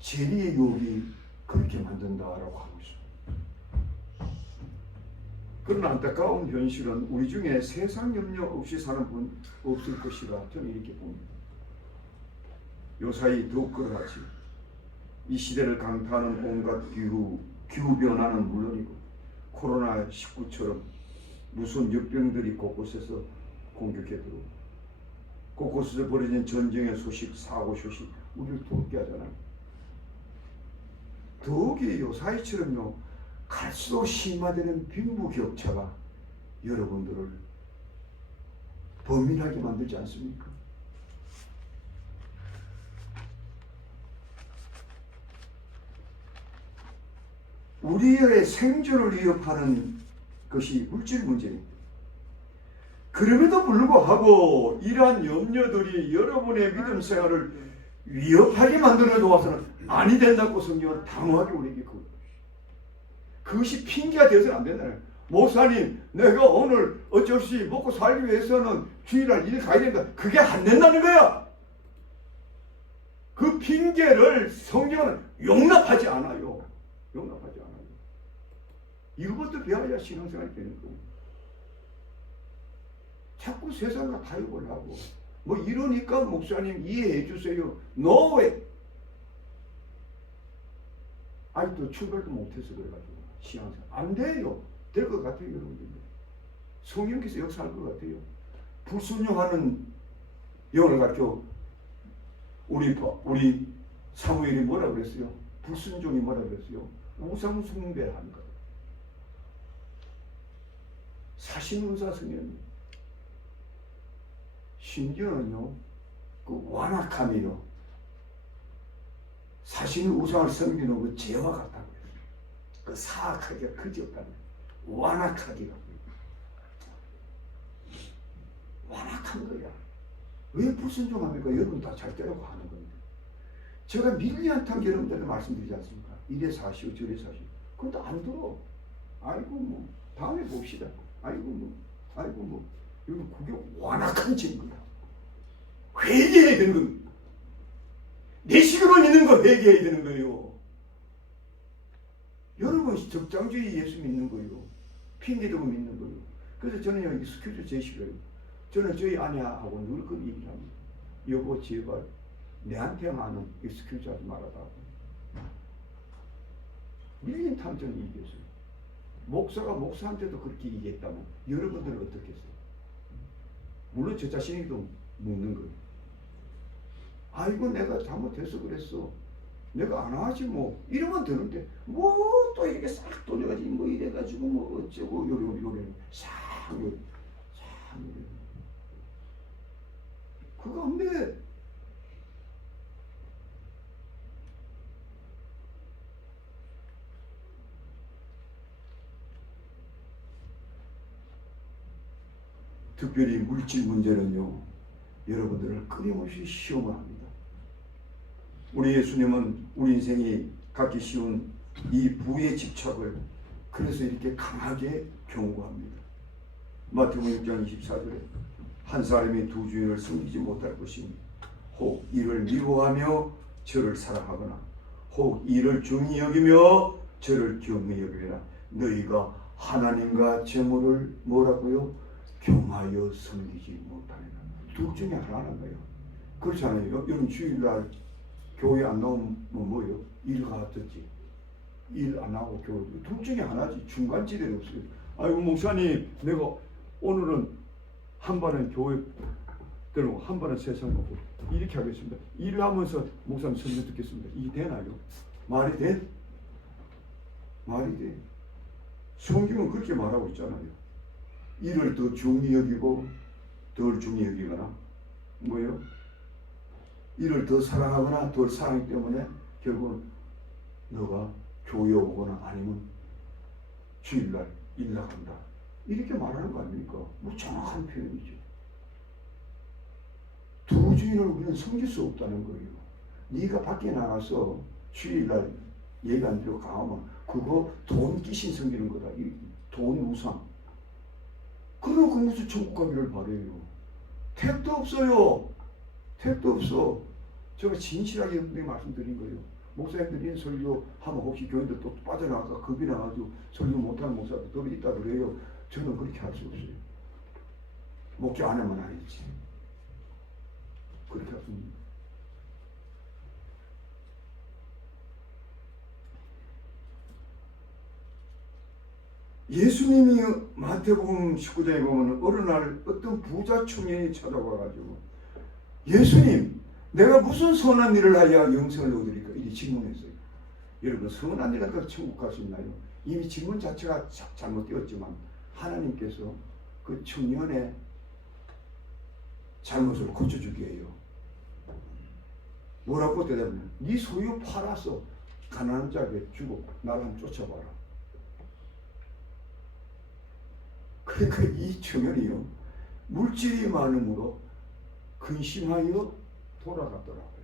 재리의 유혹이 그렇게 만든다라고 하고 있습니다. 그런 안타까운 현실은 우리 중에 세상 염려 없이 사는 분 없을 것이라 저는 이렇게 봅니다. 요사이 더욱 그러하지. 이 시대를 강타하는 온갖 기후변화는 물론이고 코로나19처럼 무슨 역병들이 곳곳에서 공격해 들어오고 곳곳에서 벌어진 전쟁의 소식, 사고 소식 우리를 두렵게 하잖아요. 더욱이 요사이처럼요 갈수록 심화되는 빈부격차가 여러분들을 범인하게 만들지 않습니까? 우리의 생존을 위협하는 것이 물질 문제입니다. 그럼에도 불구하고 이러한 염려들이 여러분의 믿음 생활을 위협하게 만들어 놓아서는 아니 된다고 성경은 단호하게 우리에게 그것이 핑계가 되어서는 안 된다는 거예요. 목사님, 내가 오늘 어쩔 수 없이 먹고 살기 위해서는 주일날 일 가야 된다. 그게 안 된다는 거야. 그 핑계를 성경은 용납하지 않아요. 용납하지 않아요. 이것부터 배워야 신앙생활이 되는 거예요. 자꾸 세상과 타협을 하고 뭐 이러니까 목사님 이해해 주세요. No way. 아직도 출발도 못해서 그래가지고 신앙생활 안 돼요. 될 것 같아요, 여러분들. 성령께서 역사할 것 같아요. 불순종하는 영을 갖고 우리 사무엘이 뭐라 그랬어요? 불순종이 뭐라 그랬어요? 우상 숭배하는 것. 사신운사승이었는데 심지어는요 그 완악함이요 사신 우상을 섬기는 그 죄와 같다고 해요. 그 사악하기가 그지없다는 거예요. 완악하기가 완악한 거야. 왜 불순종합니까? 여러분 다 잘 되라고 하는 건데. 제가 밀리안탕 여러분들한테 말씀드리지 않습니까? 이래 사시오 저래 사시오. 그것도 안 들어. 아이고 뭐 다음에 봅시다. 아이고 뭐 이건 그게 완악한 증거야. 회개해야 되는 겁니다. 내 식으로 믿는 거 회개해야 되는 거예요. 여러분 적장주의 예수 믿는 거예요. 핑계대고 믿는 거예요. 그래서 저는 익스큐즈 제시를 저는 저희 아내하고 늘 그 얘기를 합니다. 여보 제발 내한테만은 익스큐즈 하지 말아달라고. 밀린 탐정이 얘기했어요. 목사가 목사한테도 그렇게 얘기했다면 여러분들은 어떻겠어요? 물론 저 자신에게도 묻는 거예요. 아이고 내가 잘못해서 그랬어. 내가 안 하지 뭐. 이러면 되는데 뭐 또 이렇게 싹 돌려가지고 뭐 이래가지고 뭐 어쩌고 요래 싹 요래. 그거 안 돼. 특별히 물질 문제는요 여러분들을 끊임없이 시험을 합니다. 우리 예수님은 우리 인생이 갖기 쉬운 이 부의 집착을 그래서 이렇게 강하게 경고합니다. 마태복음 6장 24절에 한 사람이 두 주인을 섬기지 못할 것이니 혹 이를 미워하며 저를 사랑하거나 혹 이를 중히 여기며 저를 경히 여기라. 너희가 하나님과 재물을 뭐라고요? 경하여 섬기지 못하는 둘 중에 하나는 거예요. 그렇잖아요. 여러분 주일날 교회 안 나오면 뭐예요? 일 갔었지. 일 안 하고 교회 둘 중에 하나지. 중간지대는 없어요. 아이고 목사님 내가 오늘은 한 번은 교회 들고 한 번은 세상 먹고 이렇게 하겠습니다. 일을 하면서 목사님 설교 듣겠습니다. 이게 되나요? 말이 돼? 말이 돼. 성경은 그렇게 말하고 있잖아요. 일을 더 중히 여기고 덜 중히 여기거나 뭐예요? 일을 더 사랑하거나 덜 사랑하기 때문에 결국은 너가 교회 오거나 아니면 주일날 일 나간다. 이렇게 말하는 거 아닙니까? 뭐 정확한 표현이죠. 두 주인을 우리는 섬길 수 없다는 거예요. 네가 밖에 나가서 주일날 예배 안 드리고 가면 그거 돈 귀신 섬기는 거다. 돈 우상. 그러고 무슨 천국 가기를 바래요. 택도 없어요. 택도 없어. 제가 진실하게 여러분들에게 말씀드린 거예요. 목사님들이 설교하면 혹시 교인들 또 빠져나가서 겁이 나가지고 설교 못하는 목사들도 있다 그래요. 저는 그렇게 할 수 없어요. 목회 안 하면 아니지. 그렇게 하십니다. 예수님이 마태복음 19장에 보면 어느 날 어떤 부자 청년이 찾아와가지고 예수님 내가 무슨 선한 일을 하여 영생을 얻으리까? 이렇게 질문했어요. 여러분 선한 일 하다가 천국 갈 수 있나요? 이미 질문 자체가 잘못되었지만 하나님께서 그 청년의 잘못을 고쳐주게 해요. 뭐라고 대답하면 네 소유 팔아서 가난한 자에게 주고 나를 한번 쫓아봐라. 그러니까 이 청년이요 물질이 많음으로 근심하여 돌아갔더라고요.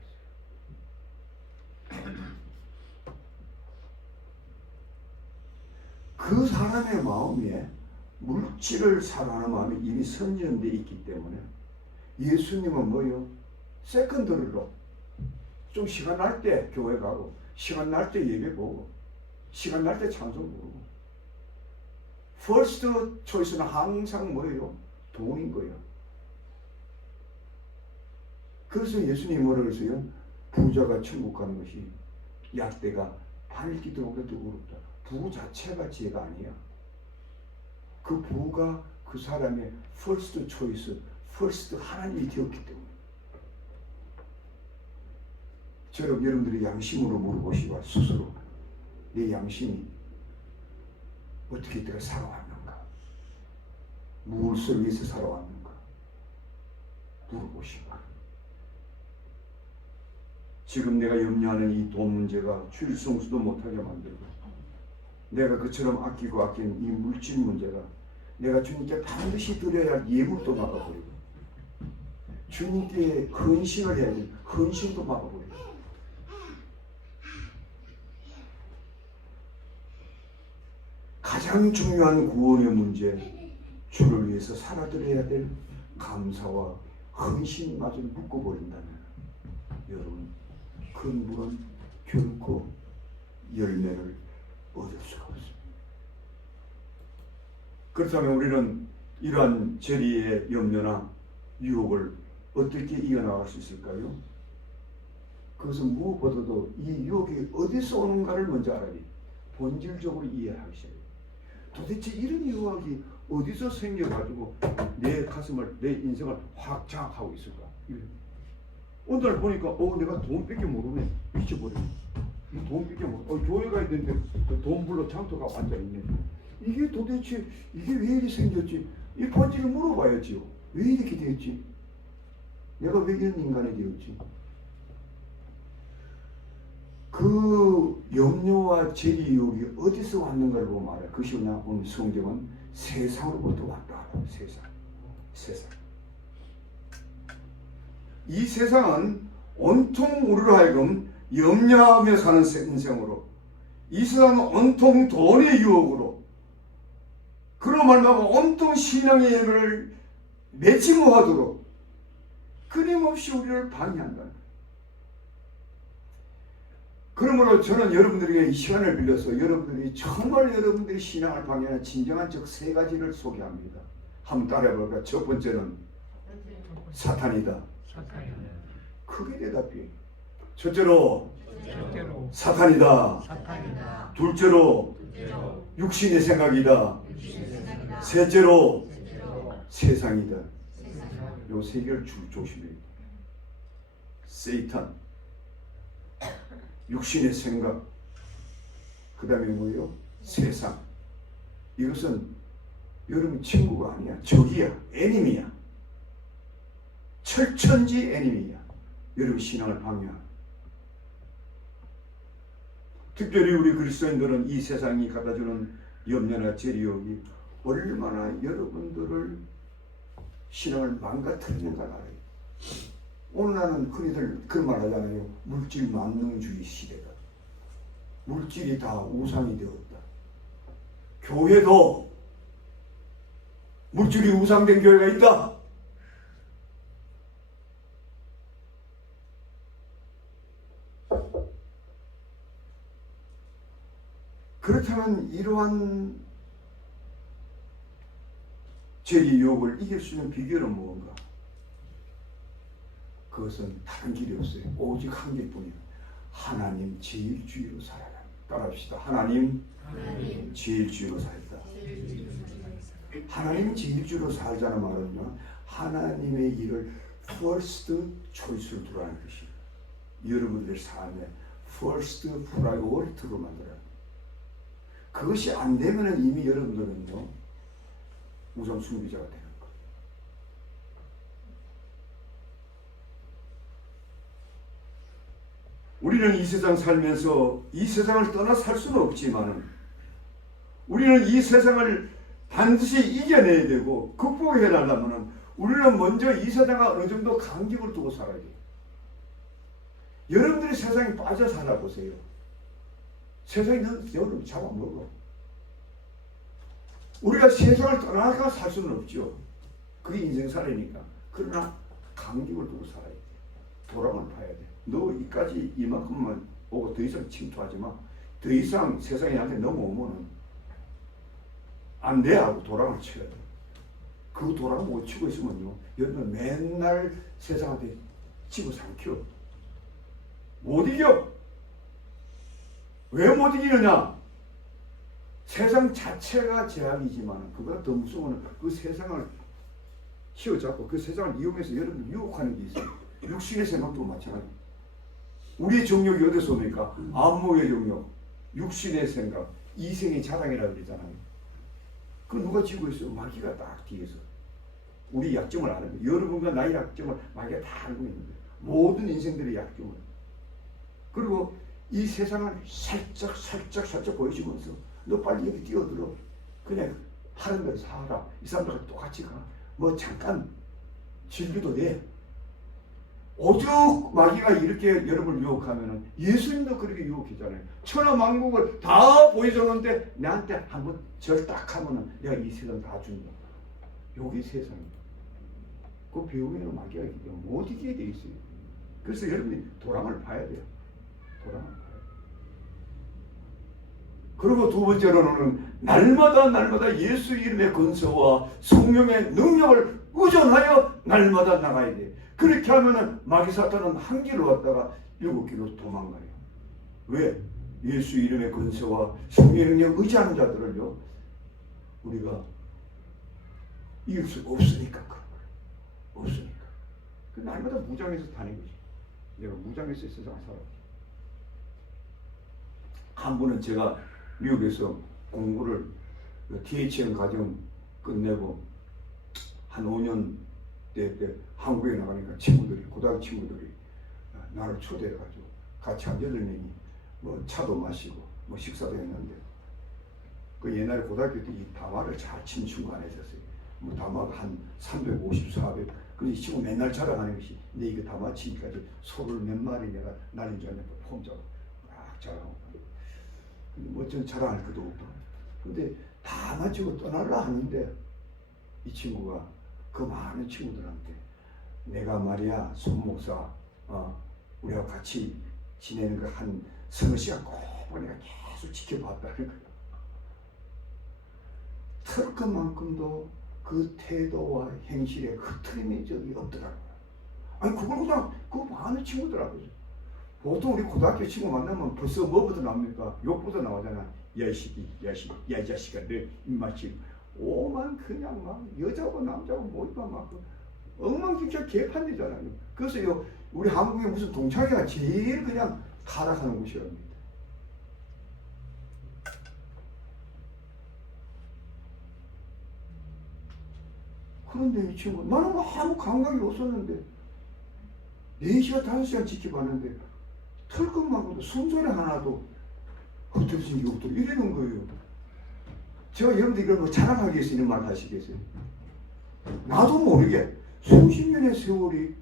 그 사람의 마음에 물질을 사랑하는 마음이 이미 선전되어 있기 때문에 예수님은 뭐요? 세컨더리로 좀 시간 날 때 교회 가고 시간 날 때 예배 보고 시간 날 때 찬송 부르고 퍼스트 초이스는 항상 뭐예요? 돈인 거예요. 그래서 예수님이 뭐라고 했어요? 부자가 천국 가는 것이 약대가 발기 들어오기도 어렵다. 부 자체가 죄가 아니야. 그 부가 그 사람의 퍼스트 초이스, 퍼스트 하나님이 되었기 때문에. 저는 여러분들이 양심으로 물어보시고 스스로 내 양심이 어떻게 내가 살아왔는가? 무엇을 위해서 살아왔는가? 물어보시고 지금 내가 염려하는 이 돈 문제가 출성수도 못하게 만들고 내가 그처럼 아끼고 아끼는 이 물질 문제가 내가 주님께 반드시 드려야 할 예물도 막아버리고 주님께 헌신을 해야 될 헌신도 막아버리고 가장 중요한 구원의 문제 주를 위해서 살아드려야 될 감사와 헌신마저 묶어버린다면 여러분 그 물은 결코 열매를 얻을 수가 없습니다. 그렇다면 우리는 이러한 재리의 염려나 유혹을 어떻게 이겨나갈 수 있을까요? 그것은 무엇보다도 이 유혹이 어디서 오는가를 먼저 알아야 돼. 본질적으로 이해하셔야 돼요. 도대체 이런 유혹이 어디서 생겨가지고 내 가슴을, 내 인생을 확 장악하고 있을까? 오늘 보니까 내가 돈 뺏겨 모르네. 미쳐버리네. 돈 뺏겨 모르네. 교회 가야 되는데 돈 불러 장터가 앉아있네. 이게 도대체 이게 왜 이렇게 생겼지? 이 본질을 물어봐야지요. 왜 이렇게 되었지? 내가 왜 이런 인간이 되었지? 그 염려와 재리 유혹이 어디서 왔는가를 보고 말해. 그것이 뭐냐? 오늘 성경은 세상으로부터 왔다. 세상. 이 세상은 온통 우리로 하여금 염려하며 사는 인생으로 이 세상은 온통 돈의 유혹으로 그로 말미암아 온통 신앙의 예배를 맺지 못하도록 끊임없이 우리를 방해한다. 그러므로 저는 여러분들에게 이 시간을 빌려서 여러분들이 정말 여러분들의 신앙을 방해하는 진정한 적 세 가지를 소개합니다. 한번 따라해 볼까요? 첫 번째는 사탄이다. 크게 대답해. 첫째로 사탄이다. 둘째로 육신의 생각이다. 셋째로 세상이다. 요 세 개를 조심해야 돼. 세이탄, 육신의 생각, 그 다음에 뭐예요? 세상. 이것은 여러분 친구가 아니야. 적이야. 애니미야. 철천지 애니미야. 여러분 신앙을 방해하는. 특별히 우리 그리스도인들은 이 세상이 갖다주는 염려나 재리욕이 얼마나 여러분들을 신앙을 망가뜨리는가 알아요. 오늘날은 흔히들 그런 말 하잖아요. 물질 만능주의 시대다. 물질이 다 우상이 되었다. 교회도 물질이 우상된 교회가 있다. 그렇다면 이러한 죄의 유혹을 이길 수 있는 비결은 무엇인가? 그것은 다른 길이 없어요. 오직 한 길뿐이에요. 하나님 제일주의로 살아야 합니다. 따라합시다. 하나님 제일주의로 살다. 하나님 제일주의로 살자는 말은요, 하나님의 일을 first choice로 두라는 것이에요. 여러분들의 삶에 first priority로 만들어야 합니다. 그것이 안 되면 이미 여러분들은요, 우상 숭배자가 되는 거예요. 우리는 이 세상 살면서 이 세상을 떠나 살 수는 없지만 우리는 이 세상을 반드시 이겨내야 되고 극복해 나가면 우리는 먼저 이 세상에 어느 정도 간격을 두고 살아야 돼요. 여러분들이 세상에 빠져 살아보세요. 세상이 여러분 잡아먹어. 우리가 세상을 떠나가 살 수는 없죠. 그게 인생살이니까. 그러나 간격을 두고 살아야 돼. 도랑을 파야 돼. 너 이까지 이만큼만 오고 더 이상 침투하지 마. 더 이상 세상에 나한테 넘어오면은 안 돼 하고 도랑을 쳐야 돼. 그 도랑을 못 치고 있으면요, 여러분 맨날 세상한테 치고 삼켜. 못 이겨. 왜 못 이기느냐? 세상 자체가 제약이지만 그보다 더 무서운 그 세상을 휘어잡고 그 세상을 이용해서 여러분을 유혹하는 게 있어요. 육신의 생각도 마찬가지. 우리의 정욕이 어디서 옵니까? 안목의 정욕, 육신의 생각, 이생의 자랑이라고 그러잖아요. 그 누가 지고 있어요? 마귀가 딱 뒤에서. 우리 약점을 아는 거예요. 여러분과 나의 약점을 마귀가 다 알고 있는 거예요. 모든 인생들의 약점을. 그리고 이 세상을 살짝 보여주면서 너 빨리 여기 뛰어들어. 그냥 하는 대로 살아. 이 사람들과 똑같이 가. 뭐 잠깐 진료도 돼. 오죽 마귀가 이렇게 여러분을 유혹하면은 예수님도 그렇게 유혹했잖아요. 천하만국을 다 보여줬는데 나한테 한번 절 딱 하면은 내가 이 세상 다 준다. 여기 세상이다. 그 배우면은 마귀가 못 이기게 돼 있어요. 그래서 여러분이 도랑을 봐야 돼요. 도랑을 봐야 돼요. 그리고 두 번째로는 날마다 예수 이름의 권세와 성령의 능력을 의존하여 날마다 나가야 돼. 그렇게 하면은 마귀 사탄은 한 길로 왔다가 7길로 도망가요. 왜? 예수 이름의 권세와 성령의 능력 의지하는 자들을요, 우리가 이길 수가 없으니까 그런 거예요. 없으니까. 그 날마다 무장해서 다니는 거지. 내가 무장해서 세상을 살아. 한 분은 제가 미국에서 공부를 THM 과정 끝내고 한 5년 때 한국에 나가니까 친구들이, 고등학교 친구들이 나를 초대해가지고 같이 한 8명이 뭐 차도 마시고 뭐 식사도 했는데, 그 옛날에 고등학교 때 이 담화를 잘 친 친구가 하나 있었어요. 뭐 담화가 한 350, 400. 근데 이 친구 맨날 자랑하는 것이, 내 이거 담화 치니까 소를 몇 마리 내가 날린 줄 알았는데 혼자 막 자랑하고. 근데 뭐 전 자랑할 것도 없고. 근데 다 마치고 떠나려 하는데 이 친구가 그 많은 친구들한테 내가 말이야 손 목사, 우리가 같이 지내는 걸 한 서너 시간 꼭 내가 계속 지켜봤다는 거예요. 털 것만큼도 그 태도와 행실에 흐트림인 적이 없더라고요. 아니 그걸 그냥 그거 많은 친구더라고요. 보통 우리 고등학교 친구 만나면 벌써 뭐부터 나옵니까? 욕부터 나오잖아. 야 이 새끼, 야 이 자식아, 너 입맛이 오만 그냥 막 여자고 남자고 뭐이고 막 엉망진창 개판이잖아요. 그래서 우리 한국에 무슨 동창회가 제일 그냥 타락하는 곳이랍니다. 그런데 이 친구 나는 뭐 아무 감각이 없었는데 4시간 5시간 지켜봤는데 털끝만큼도 숨소리 하나도 흩어진 게 없더 이러는 거예요. 제가 여러분들 이걸 뭐 자랑하기 위해서 이런 말 하시겠어요? 나도 모르게 수십 년의 세월이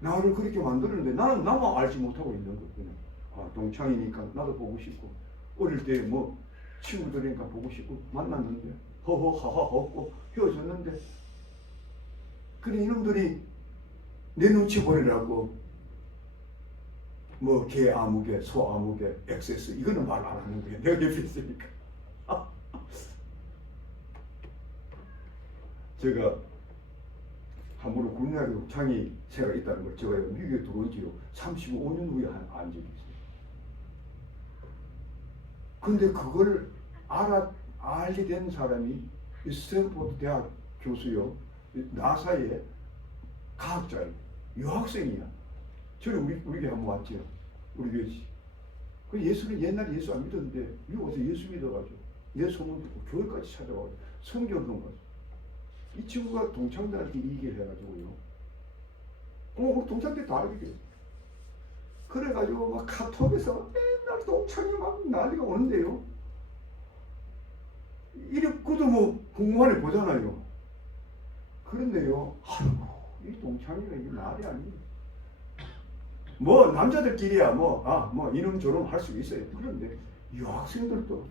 나를 그렇게 만들었는데 나만 알지 못하고 있는 거예요. 아, 동창이니까 나도 보고 싶고 어릴 때 뭐 친구들이니까 보고 싶고 만났는데 허허하하 없고 헤어졌는데 그래 이놈들이 내 눈치 보이라고 뭐 개 아무개 소 아무개 엑세스 이거는 말 안 하는 거예요. 내가 옆에 있으니까. 제가 함부로 국내학교 독창이 제가 있다는 걸 제가 미국에 들어온 지로 35년 후에 안 적이 있어요. 근데 그걸 알게 된 사람이 스탠포드 대학 교수요, 나사의 과학자예요. 유학생이야. 저는 우리 교 한번 왔죠. 우리 교회지. 그 예수는 옛날에 예수 안 믿었는데 미국 와서 예수 믿어가지고 내 소문 듣고 교회까지 찾아가고 성경 본 거죠. 이 친구가 동창들한테 이 얘기를 해가지고요. 우리 동창들 다 알게 돼요. 그래가지고 막 카톡에서 맨날 동창이 막 난리가 오는데요. 그도 뭐 궁금하네 보잖아요. 그런데요, 아이고, 이 동창이가 이게 말이 아니에요. 뭐 남자들끼리야 뭐 이놈 저놈 할 수 있어요. 그런데 유학생들도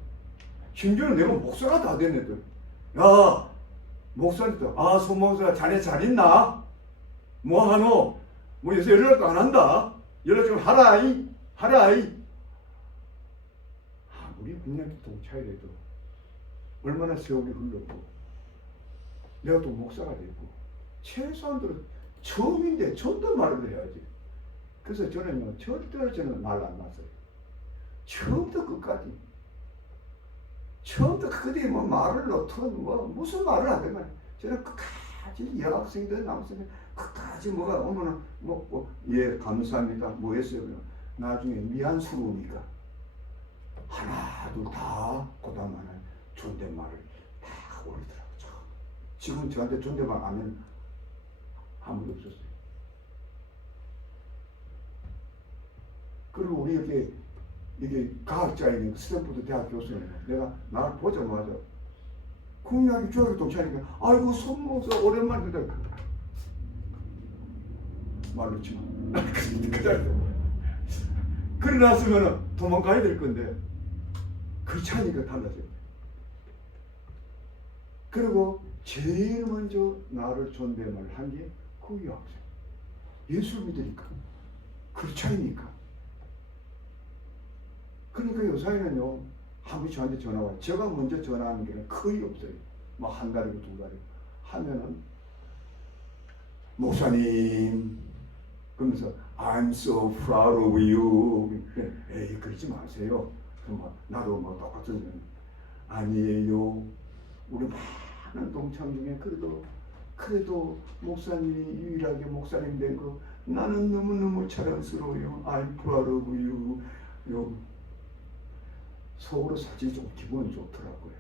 심지어는 내가 목사가 다 된 애들, 야 목사님도 손목사 자네 잘 있나? 뭐 하노? 뭐 요새 연락도 안 한다. 연락 좀 하라이. 아무리 그냥 동창이라도 얼마나 세월이 흘렀고 내가 또 목사가 됐고 최소한도로 처음인데 존댓말을 해야지. 그래서 저는요 절대로 저는 말 안 났어요. 처음부터 끝까지. 처음부터 그들이 뭐 말을 놓든 뭐 무슨 말을 하든 저는 끝까지 여학생들 남학생들 끝까지 뭐가 오면은 예 감사합니다 뭐 했어요. 나중에 미안스러우니까 하나 둘 다 그다음에는 존댓말을 다 올리더라고요. 지금 저한테 존댓말 안 하면 아무도 없었어요. 그리고 우리 이게 과학자인 스탠포드 대학 교수는 내가 나를 보자마자 국민학교 교육 동창이니까 아이고 손목사 오랜만에 듣다 말로 치면 그래 놨으면 도망가야 될 건데 그 차이가 달라져요. 그리고 제일 먼저 나를 존댓말을 한 게 그 유학생. 예수를 믿으니까 그 차이니까. 그러니까 요사이는요 한 번씩 저한테 전화 와요. 제가 먼저 전화하는 게 거의 없어요. 뭐 한 달이고 두 달이고 하면은 목사님 그러면서 I'm so proud of you. 에이 그러지 마세요. 그럼 나도 뭐 똑같은 아니에요. 우리 많은 동창 중에 그래도 목사님이 유일하게 목사님 된 거 나는 너무너무 자랑스러워요. I'm proud of you. 속으로 사실 좀 기분이 좋더라고요.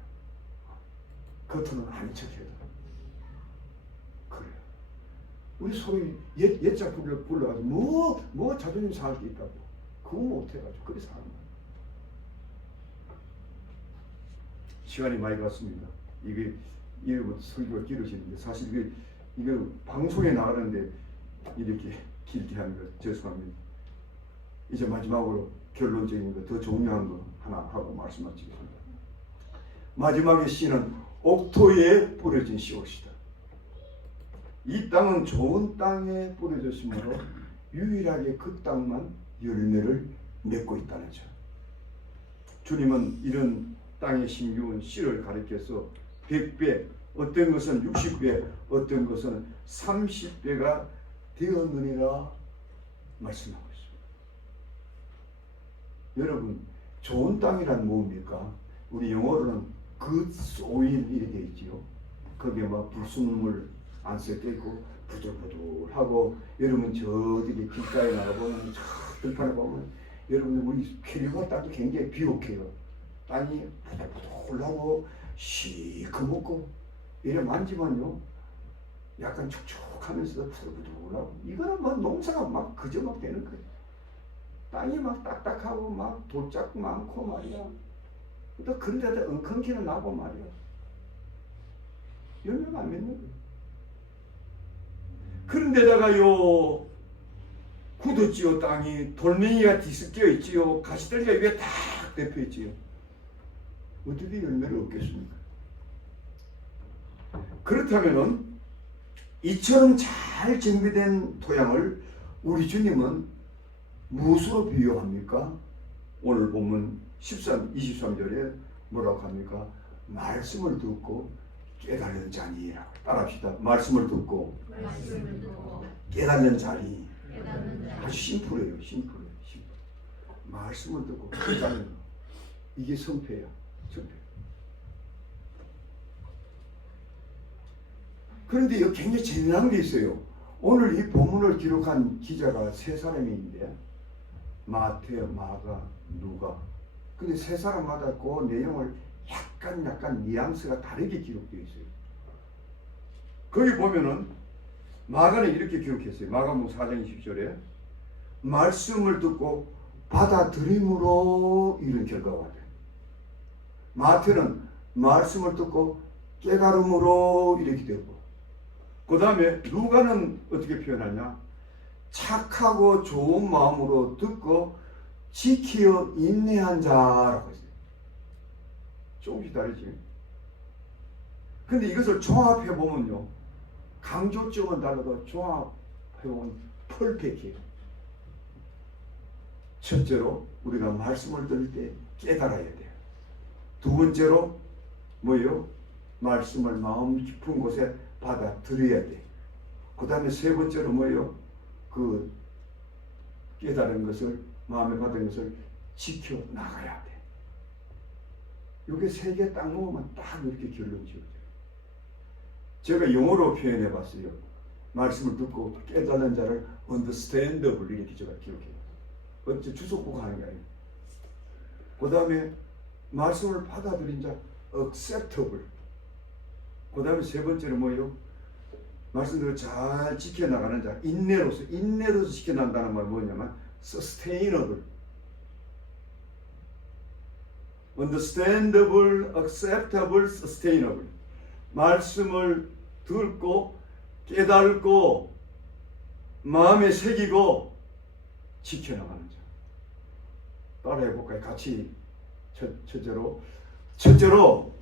겉으로는 아닌 척해도 그래요. 우리 소위 옛자 불러가지고 뭐 자존심 상할 게 있다고 그거 못해가지고 그래 사는 거예요. 시간이 많이 갔습니다. 이게 설교가 길어지는데 사실 이게 방송에 나가는데 이렇게 길게 하는 거 죄송합니다. 이제 마지막으로 결론적인 거 더 중요한 거 하나 하고 말씀드리겠습니다. 마지막의 씨는 옥토에 뿌려진 씨옷이다. 이 땅은 좋은 땅에 뿌려졌으므로 유일하게 그 땅만 열매를 맺고 있다는 점. 주님은 이런 땅에 심기운 씨를 가리켜서 100배, 어떤 것은 60배, 어떤 것은 30배가 되었느니라 말씀하고 있습니다. 여러분, 좋은 땅이란 뭡니까? 우리 영어로는 good soil 이렇게 되어 있지요. 거기에 막 불순물 안 섞여 있고 부들부들하고, 여러분 저들이 길가에 나가보면 저 들판에 보면 여러분 우리 캐리어 땅도 굉장히 비옥해요. 땅이 부들부들하고 시커멓고 이래 만지면요 약간 촉촉하면서도 부들부들하고, 이거는 뭐 농사가 막 그저 막 되는 거예요. 땅이 막 딱딱하고 막 돌짝 많고 말이야. 또 그런 데다 엉겅퀴는 나고 말이야. 열매가 안 맺는 거예요. 그런 데다가요 굳었지요. 땅이 돌멩이가 뒤섞여 있지요. 가시떨기가 위에 탁 대표 있지요. 어떻게 열매를 얻겠습니까? 그렇다면은 이처럼 잘 정비된 토양을 우리 주님은 무엇으로 비유합니까? 오늘 본문 23절에 뭐라고 합니까? 말씀을 듣고 깨달은 자니라고. 따라합시다. 말씀을 듣고 깨달는 자니. 아주 심플해요. 심플. 말씀을 듣고 깨달는 거. 이게 성패야. 성패. 그런데 여기 굉장히 재미난 게 있어요. 오늘 이 본문을 기록한 기자가 세 사람인데, 마태오, 마가, 누가. 근데 세 사람마다 그 내용을 약간 뉘앙스가 다르게 기록되어 있어요. 거기 보면은 마가는 이렇게 기록했어요. 마가복음 4장 20절에 말씀을 듣고 받아들임으로 이런 결과가 돼요. 마태는 말씀을 듣고 깨달음으로 이렇게 되고, 그 다음에 누가는 어떻게 표현하냐? 착하고 좋은 마음으로 듣고 지키어 인내한 자라고 했어요. 조금씩 다르지. 근데 이것을 종합해보면요, 강조점은 달라도 종합해보면 퍼펙트해요. 첫째로 우리가 말씀을 들을 때 깨달아야 돼요. 두 번째로 뭐예요? 말씀을 마음 깊은 곳에 받아들여야 돼. 그 다음에 세 번째로 뭐예요? 그 깨달은 것을, 마음에 받은 것을 지켜 나가야 돼. 이게 세 개 딱 놓으면 딱 이렇게 결론 지어져요. 제가 영어로 표현해 봤어요. 말씀을 듣고 깨달은 자를 understandable 이렇게 제가 기록해요. 어째 주석구가 하는 게 아니에요. 그 다음에 말씀을 받아들인 자 acceptable. 그 다음에 세 번째는 뭐예요? 말씀대로 잘 지켜나가는 자, 인내로서 지켜난다는 말은 뭐냐면 sustainable, understandable, acceptable, sustainable. 말씀을 듣고 깨달고 마음에 새기고 지켜나가는 자. 따라해볼까요? 같이. 첫째로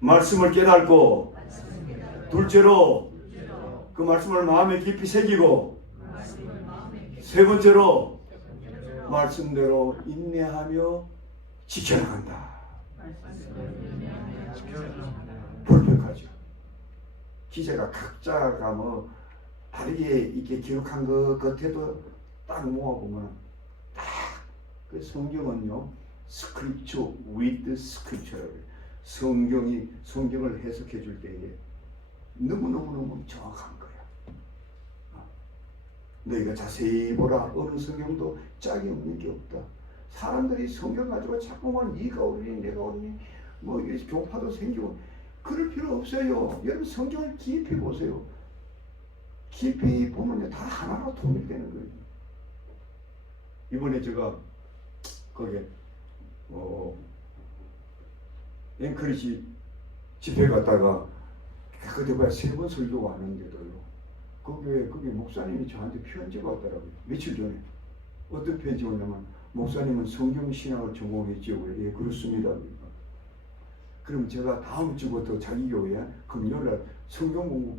말씀을 깨달고, 둘째로 그 말씀을 마음에 깊이 새기고, 세 번째로 말씀대로 인내하며 지켜나간다. perfect하죠. 기자가 각자가 뭐 다르게 이렇게 기록한 것 같아도 딱 모아보면 딱 그 성경은요, 스크립처 with 스크립처라고 해요. 성경을 해석해 줄 때에 너무너무 정확한 거야. 너희가 자세히 보라. 어느 성경도 짝이 없는 게 없다. 사람들이 성경 가지고 자꾸만 네가 옳으니 내가 옳으니 뭐 이게 교파도 생기고 그럴 필요 없어요. 여러분 성경을 깊이 보세요. 깊이 보면 다 하나로 통일되는 거예요. 이번에 제가 거기에 앵커리지 집회 갔다가 그때 봐야 3번 설교가 왔는데도요, 거기 목사님이 저한테 편지가 왔더라고요. 며칠 전에. 어떤 편지 오냐면, 목사님은 성경신학을 전공했지요. 예, 그렇습니다. 그럼 제가 다음 주부터 자기 교회에 금요일날 성경 공부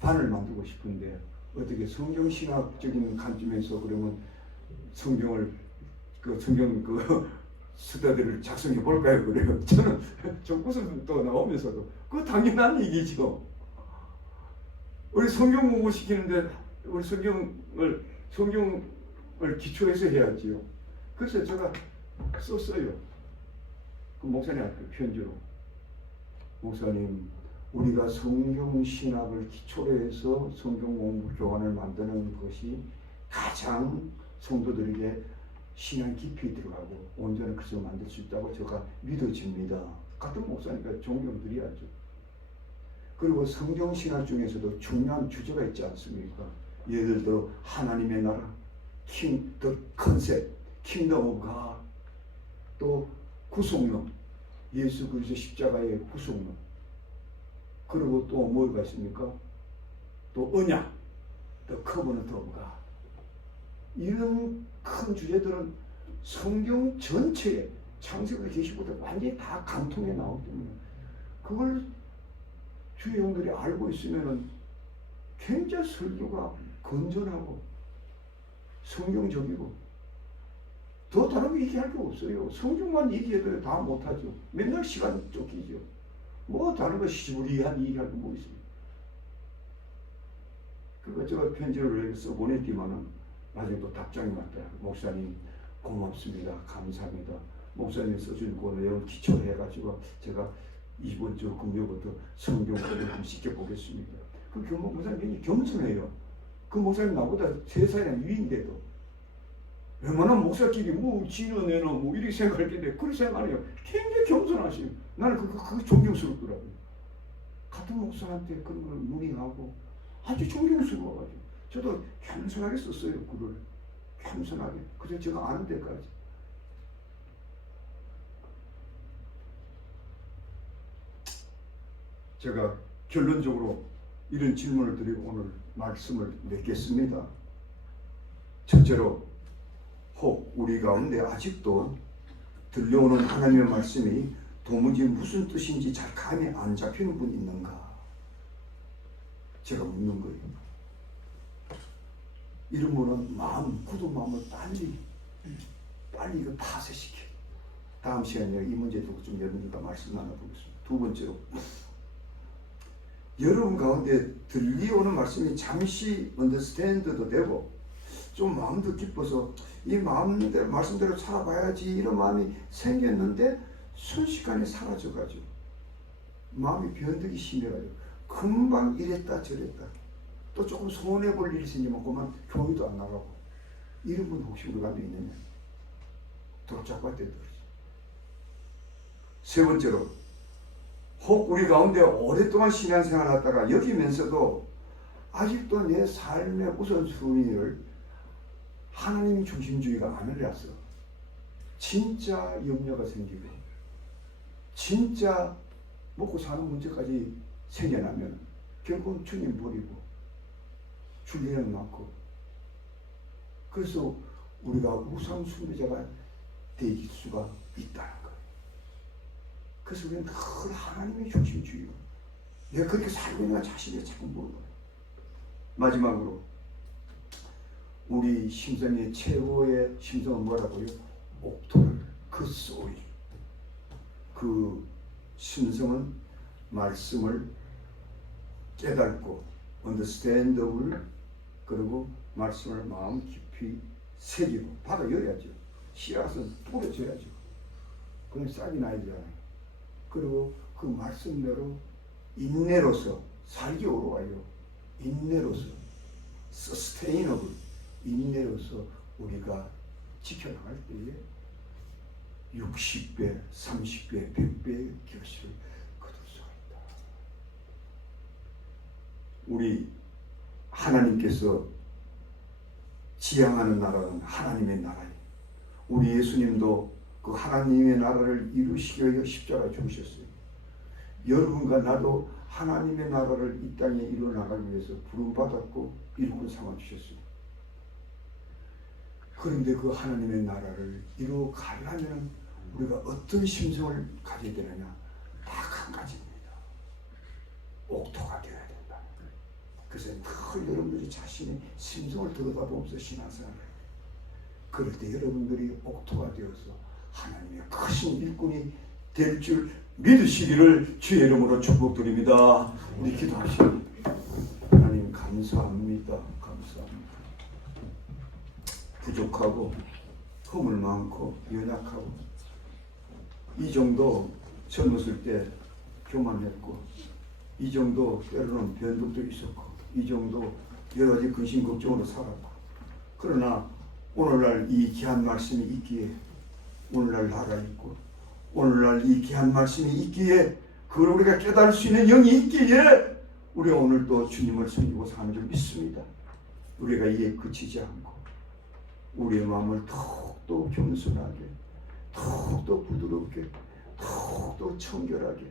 반을 만들고 싶은데 어떻게 성경신학적인 관점에서 그러면 성경을 그 성경 그 스터디를 작성해 볼까요? 그래요. 저는 좀 웃음 또 나오면서도 그 당연한 얘기죠. 우리 성경 공부시키는데 우리 성경을 기초해서 해야지요. 그래서 제가 썼어요. 그 목사님한테 편지로. 목사님, 우리가 성경 신학을 기초로 해서 성경 공부 교환을 만드는 것이 가장 성도들에게 신앙 깊이 들어가고 온전히 그래서 만들 수 있다고 제가 믿어집니다. 같은 목사니까 존경드려야죠. 그리고 성경 신학 중에서도 중요한 주제가 있지 않습니까? 예를 들어 하나님의 나라, 더 컨셉, 킹덤 오브 갓, 또 구속론, 예수 그리스도 십자가의 구속론, 그리고 또 뭐가 있습니까? 또 언약, 더 커버넌트 오브 갓. 이런 큰 주제들은 성경 전체에 창세기 계시부터 완전히 다 감통해 나오기 때문에 그걸 주의 영들이 알고 있으면은 굉장히 설교가 건전하고 성경적이고 더 다른 거 얘기할 게 없어요. 성경만 얘기해도 다 못하죠. 맨날 시간 쫓기죠. 뭐 다른 거 시부리한 얘기할 거 뭐 있어요. 그거 제가 편지를 써보냈지만은 나중에 또 답장이 왔다. 목사님 고맙습니다. 감사합니다. 목사님 써준 그 내용 기초로 해가지고 제가 이번 주 금요일부터 성경 공부를 좀 시켜보겠습니다. 그 목사님 굉장히 겸손해요. 그 목사님 나보다 3살이나 위인데도 웬만한 목사끼리 뭐 지어내나 뭐 이렇게 생각할 텐데 그런 생각 안 해요. 굉장히 겸손하시요. 나는 그게 존경스럽더라고요. 같은 목사한테 그런 걸 문의하고 아주 존경스러워가지고 저도 겸손하게 썼어요. 글을 겸손하게. 그래서 제가 아는 데까지. 제가 결론적으로 이런 질문을 드리고 오늘 말씀을 맺겠습니다. 첫째로 혹 우리 가운데 아직도 들려오는 하나님의 말씀이 도무지 무슨 뜻인지 잘 감이 안 잡히는 분 있는가? 제가 묻는 거예요. 이런 분은 굳은 마음을 빨리 이거 파쇄시켜. 다음 시간에 이 문제에 좀 여러분들과 말씀 나눠보겠습니다. 두 번째로 여러분 가운데 들려오는 말씀이 잠시 언더스탠드도 되고 좀 마음도 기뻐서 이 마음대로 말씀대로 살아봐야지 이런 마음이 생겼는데 순식간에 사라져가지고 마음이 변덕이 심해가지고 금방 이랬다 저랬다 또 조금 손해볼 일이 생기면 그만 교회도 안 나가고 이런 분 혹시 우리 가운데 있느냐? 돌짝밭에 들어지. 세 번째로 혹 우리 가운데 오랫동안 신앙생활 하다가 여기면서도 아직도 내 삶의 우선순위를 하나님 중심주의가 아니라서 진짜 염려가 생기고 진짜 먹고 사는 문제까지 생겨나면 결국은 주님 버리고 주님은 많고 그래서 우리가 우상숭배자가 될 수가 있다는 거예요. 그래서 우리는 늘 하나님의 중심주의로 내가 그렇게 살고 있는 자신이 자꾸 모르고 마지막으로 우리 심성의 최고의 심성은 뭐라고요? 옥토를 그 소리 그 심성은 말씀을 깨닫고 understandable 그리고 말씀을 마음 깊이 새기고 받아여야죠. 씨앗은 뿌려져야죠. 그럼 싹이 나야 되잖아요. 그리고 그 말씀대로 인내로서 살기 어려워요. 인내로서 sustainable 인내로서 우리가 지켜나갈 때에 60배, 30배, 100배의 결실을 거둘 수가 있다. 우리 하나님께서 지향하는 나라는 하나님의 나라예요. 우리 예수님도 그 하나님의 나라를 이루시기 위해 십자가에 죽으셨어요. 여러분과 나도 하나님의 나라를 이 땅에 이루어나가기 위해서 부름받았고 일꾼 삼아주셨어요. 그런데 그 하나님의 나라를 이루어가려면 우리가 어떤 심성을 가져야 되느냐? 딱 한 가지입니다. 옥토가 되어야 된다. 그래서 늘 여러분들이 자신의 심성을 들여다보면서 신앙생활을 해요. 그럴 때 여러분들이 옥토가 되어서 하나님의 크신 일꾼이 될 줄 믿으시기를 주의 이름으로 축복드립니다. 우리 기도하시오. 하나님 감사합니다. 감사합니다. 부족하고 허물 많고 연약하고 이 정도 젊었을 때 교만했고 이 정도 때로는 변덕도 있었고 이 정도 여러 가지 근심 걱정으로 살았고 그러나 오늘날 이 귀한 말씀이 있기에 오늘날 살아있고 오늘날 이 귀한 말씀이 있기에 그걸 우리가 깨달을 수 있는 영이 있기에 우리가 오늘도 주님을 섬기고 사는 줄 믿습니다. 우리가 이에 그치지 않고 우리의 마음을 더욱더 겸손하게 더욱더 부드럽게 더욱더 청결하게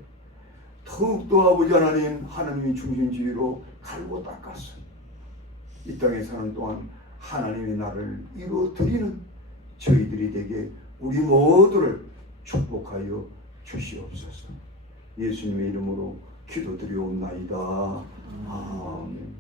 더욱더 아버지 하나님 하나님의 중심주의로 갈고 닦아서 이 땅에 사는 동안 하나님의 나라를 이루어드리는 저희들이 되게 우리 모두를 축복하여 주시옵소서. 예수님의 이름으로 기도드리옵나이다. 아멘.